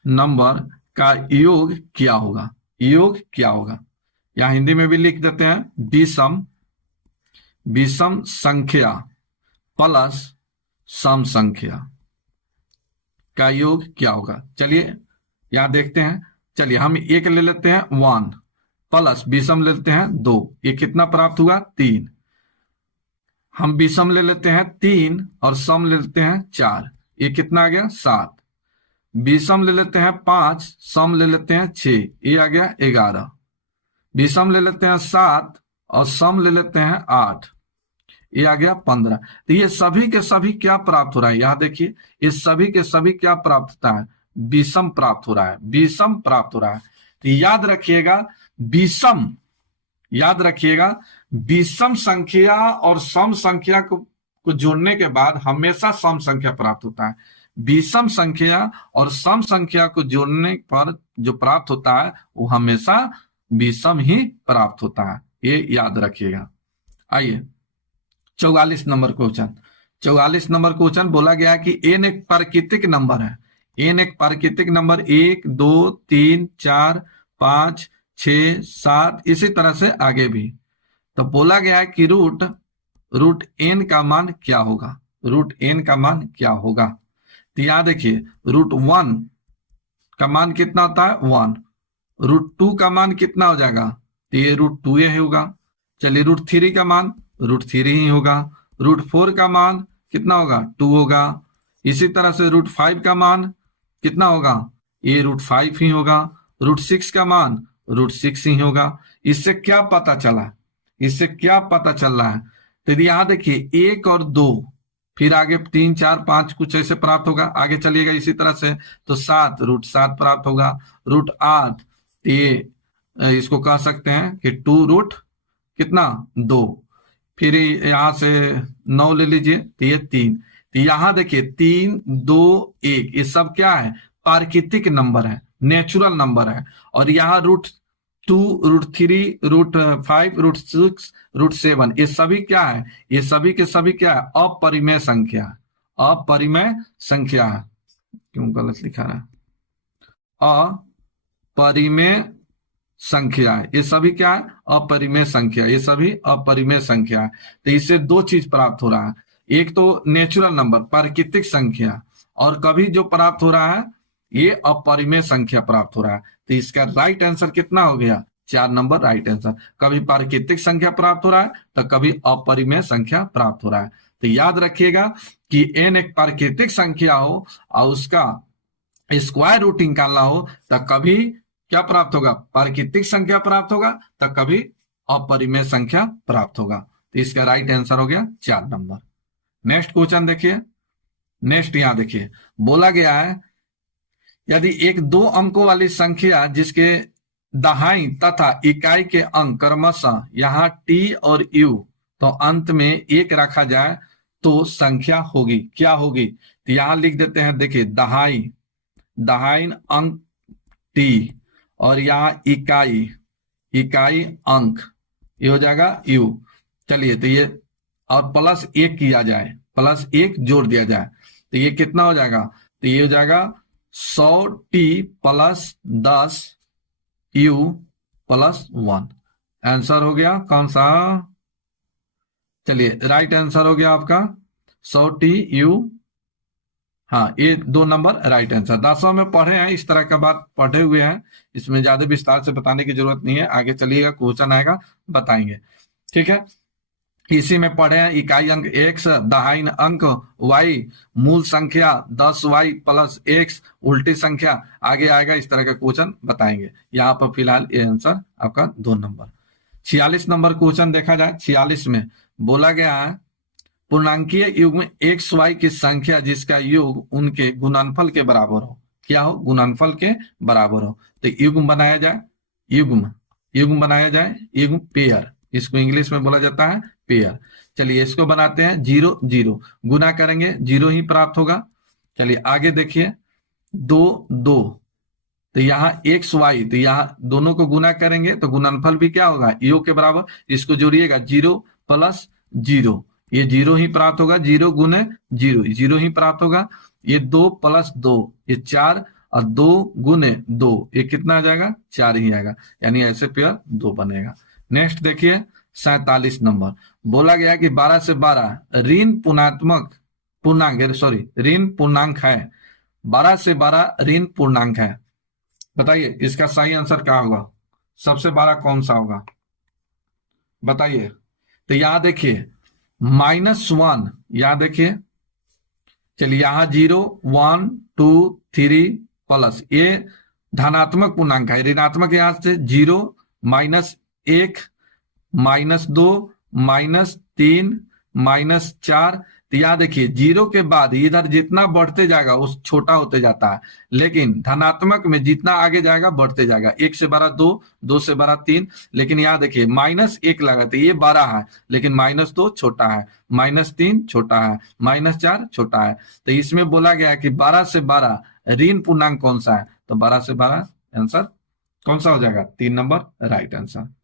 number का योग क्या होगा? योग क्या होगा? या हिंदी में भी लिख देते हैं विषम संख्या प्लस सम संख्या का योग क्या होगा? चलिए यहां देखते हैं। चलिए हम एक ले लेते हैं 1 प्लस विषम ले लेते हैं 2, ये कितना प्राप्त हुआ? 3। हम विषम ले लेते हैं 3 और सम ले लेते हैं 4, ये कितना आ गया? 7। विषम ले लेते हैं 5, सम ले लेते हैं 6, ये आ गया 11। विषम ले लेते हैं 7 और सम ले लेते हैं 8, ये आ गया 15। तो ये सभी के सभी क्या प्राप्त हो रहा है? यहां देखिए, ये सभी के सभी क्या प्राप्त होता है? विषम प्राप्त हो रहा है, विषम प्राप्त हो रहा है। तो याद रखिएगा विषम संख्या और सम संख्या को जोड़ने के बाद हमेशा सम संख्या प्राप्त होता है। विषम संख्या और सम संख्या को जोड़ने पर जो प्राप्त होता है वो हमेशा विषम ही प्राप्त होता है, ये याद रखिएगा। आइए 44 नंबर क्वेश्चन बोला गया कि n एक प्राकृतिक नंबर है। n एक प्राकृतिक नंबर 1, 2, 3, 4, 5, 6, 7 इसी तरह से आगे भी। तो बोला गया है कि रूट n का मान क्या होगा? रूट n का मान क्या होगा? तो यहां देखिए रूट 1 का मान कितना होता है? 1। रूट 2 का मान कितना हो जाएगा? तो ये रूट 2 ही होगा। चलिए रूट 3 का मान रूट 3 ही होगा। रूट 4 का मान कितना होगा? 2 होगा। इसी तरह से रूट 5 का मान कितना होगा? ये रूट 5 ही होगा। रूट 6 का मान रूट 6 ही होगा। इससे क्या पता चला? इससे क्या पता चल रहा है? तो यहां देखिए 1 और 2, फिर आगे 3, 4, 5 कुछ ऐसे प्राप्त होगा। आगे चलिएगा इसी तरह से तो 7, रूट 7 प्राप्त होगा। रूट 8, ये इसको कह सकते हैं कि 2 रूट कितना? 2। फिर यहां से 9 ले लीजिए तो ये 3। तो यहां देखिए 3, 2, 1 ये सब क्या है? प्राकृतिक नंबर है, नेचुरल नंबर है। और यहाँ root 2, root 3, root 5, root 6, root 7 ये सभी क्या है? ये सभी के सभी क्या है? अपरिमेय संख्या, अपरिमेय संख्या है। क्यों गलत लिखा रहा है? अपरिमेय संख्या है। ये सभी क्या है? अपरिमेय संख्या, ये सभी अपरिमेय संख्या है। तो इससे 2 चीज प्राप्त हो रहा है। एक तो नेचुरल नंबर प्राकृतिक संख्या, और कभी जो प्राप्त हो रहा है ये अपरिमेय संख्या प्राप्त हो रहा है। तो इसका राइट आंसर कितना हो गया? 4 नंबर राइट आंसर। कभी प्राकृतिक संख्या प्राप्त हो रहा है तो कभी अपरिमेय संख्या प्राप्त हो रहा है। तो याद रखिएगा कि n एक प्राकृतिक संख्या हो और उसका स्क्वायर रूट निकालना हो तो कभी क्या प्राप्त होगा? प्राकृतिक संख्या प्राप्त होगा, तो कभी अपरिमेय संख्या प्राप्त होगा। तो इसका राइट आंसर हो गया 4 नंबर। नेक्स्ट क्वेश्चन देखिए। नेक्स्ट यहां देखिए बोला गया है यदि एक 2 अंकों वाली संख्या जिसके दहाई तथा इकाई के अंक क्रमशः यहाँ t और u तो अंत में 1 रखा जाए तो संख्या होगी क्या होगी? तो यहां लिख देते हैं, देखिए दहाई दहाइन अंक टी, और यहाँ इकाई अंक, ये हो जाएगा यू। चलिए तो ये, और प्लस 1 किया जाए, प्लस 1 जोड़ दिया जाए, तो ये कितना हो जाएगा? तो ये हो जाएगा 100t plus 10 you plus 1। Answer हो गया कौन सा? चलिए राइट आंसर हो गया आपका 100t यू। हाँ, ये 2 नंबर राइट आंसर। 10वां में पढ़े हैं, इस तरह का बात पढ़े हुए हैं, इसमें ज्यादा विस्तार से बताने की जरूरत नहीं है। आगे चलिएगा, क्वेश्चन आएगा, बताएंगे। ठीक है, इसी में पढ़े हैं इकाई अंक x, दहाइन अंक y, मूल संख्या 10y प्लस x, उल्टी संख्या। आगे आएगा, इस तरह का क्वेश्चन बताएंगे। यहाँ पर फिलहाल ये आंसर आपका 2 नंबर। 46 नंबर क्वेश्चन देखा जाए। 46 में बोला गया है पूर्णांकीय युग्म एक्स वाई की संख्या जिसका योग उनके गुणनफल के बराबर हो। क्या हो? गुणनफल के बराबर हो। तो युग्म बनाया जाए, युग्म बनाया जाए, युग्म पेयर, इसको इंग्लिश में बोला जाता है पेयर। चलिए इसको बनाते हैं, 0 0 गुना करेंगे 0 ही प्राप्त होगा। चलिए आगे देखिए, 2 2, तो यहाँ एक्स वाई, तो यहाँ दोनों को गुना करेंगे तो गुणनफल भी क्या होगा? योग के बराबर। इसको जोड़िएगा, 0 प्लस 0, ये 0 ही प्राप्त होगा, 0 गुने 0 0 ही प्राप्त होगा। ये 2 प्लस 2, ये 4, और 2 गुने 2, ये कितना आ जाएगा? 4 ही आएगा, यानी ऐसे पेयर 2 बनेगा। नेक्स्ट देखिए 47 नंबर, बोला गया कि 12 से 12 ऋण पूर्णांक है। 12 से 12 ऋण पूर्णांक है। बताइए इसका सही आंसर क्या होगा? सबसे बड़ा कौन सा होगा? बताइए। तो यहां देखिए -1, यहां देखिए, चलिए यहां 0 1 2 3 प्लस, ये धनात्मक पूर्णांक है, ऋणात्मक यहां से 0 -1 -2 -3 -4। तो यहां देखिए 0 के बाद इधर जितना बढ़ते जाएगा उस छोटा होते जाता है, लेकिन धनात्मक में जितना आगे जाएगा बढ़ते जाएगा। 1 से बड़ा 2, 2 से बड़ा 3, लेकिन यहाँ देखिए -1 लगा, तो ये 12 है, लेकिन -2 छोटा है, -3 छोटा है, -4 छोटा है। तो इसमें बोला गया है कि 12 से 12 ऋण पूर्णांक कौन सा है? तो 12 से 12 आंसर कौन सा हो जाएगा? 3 नंबर राइट आंसर।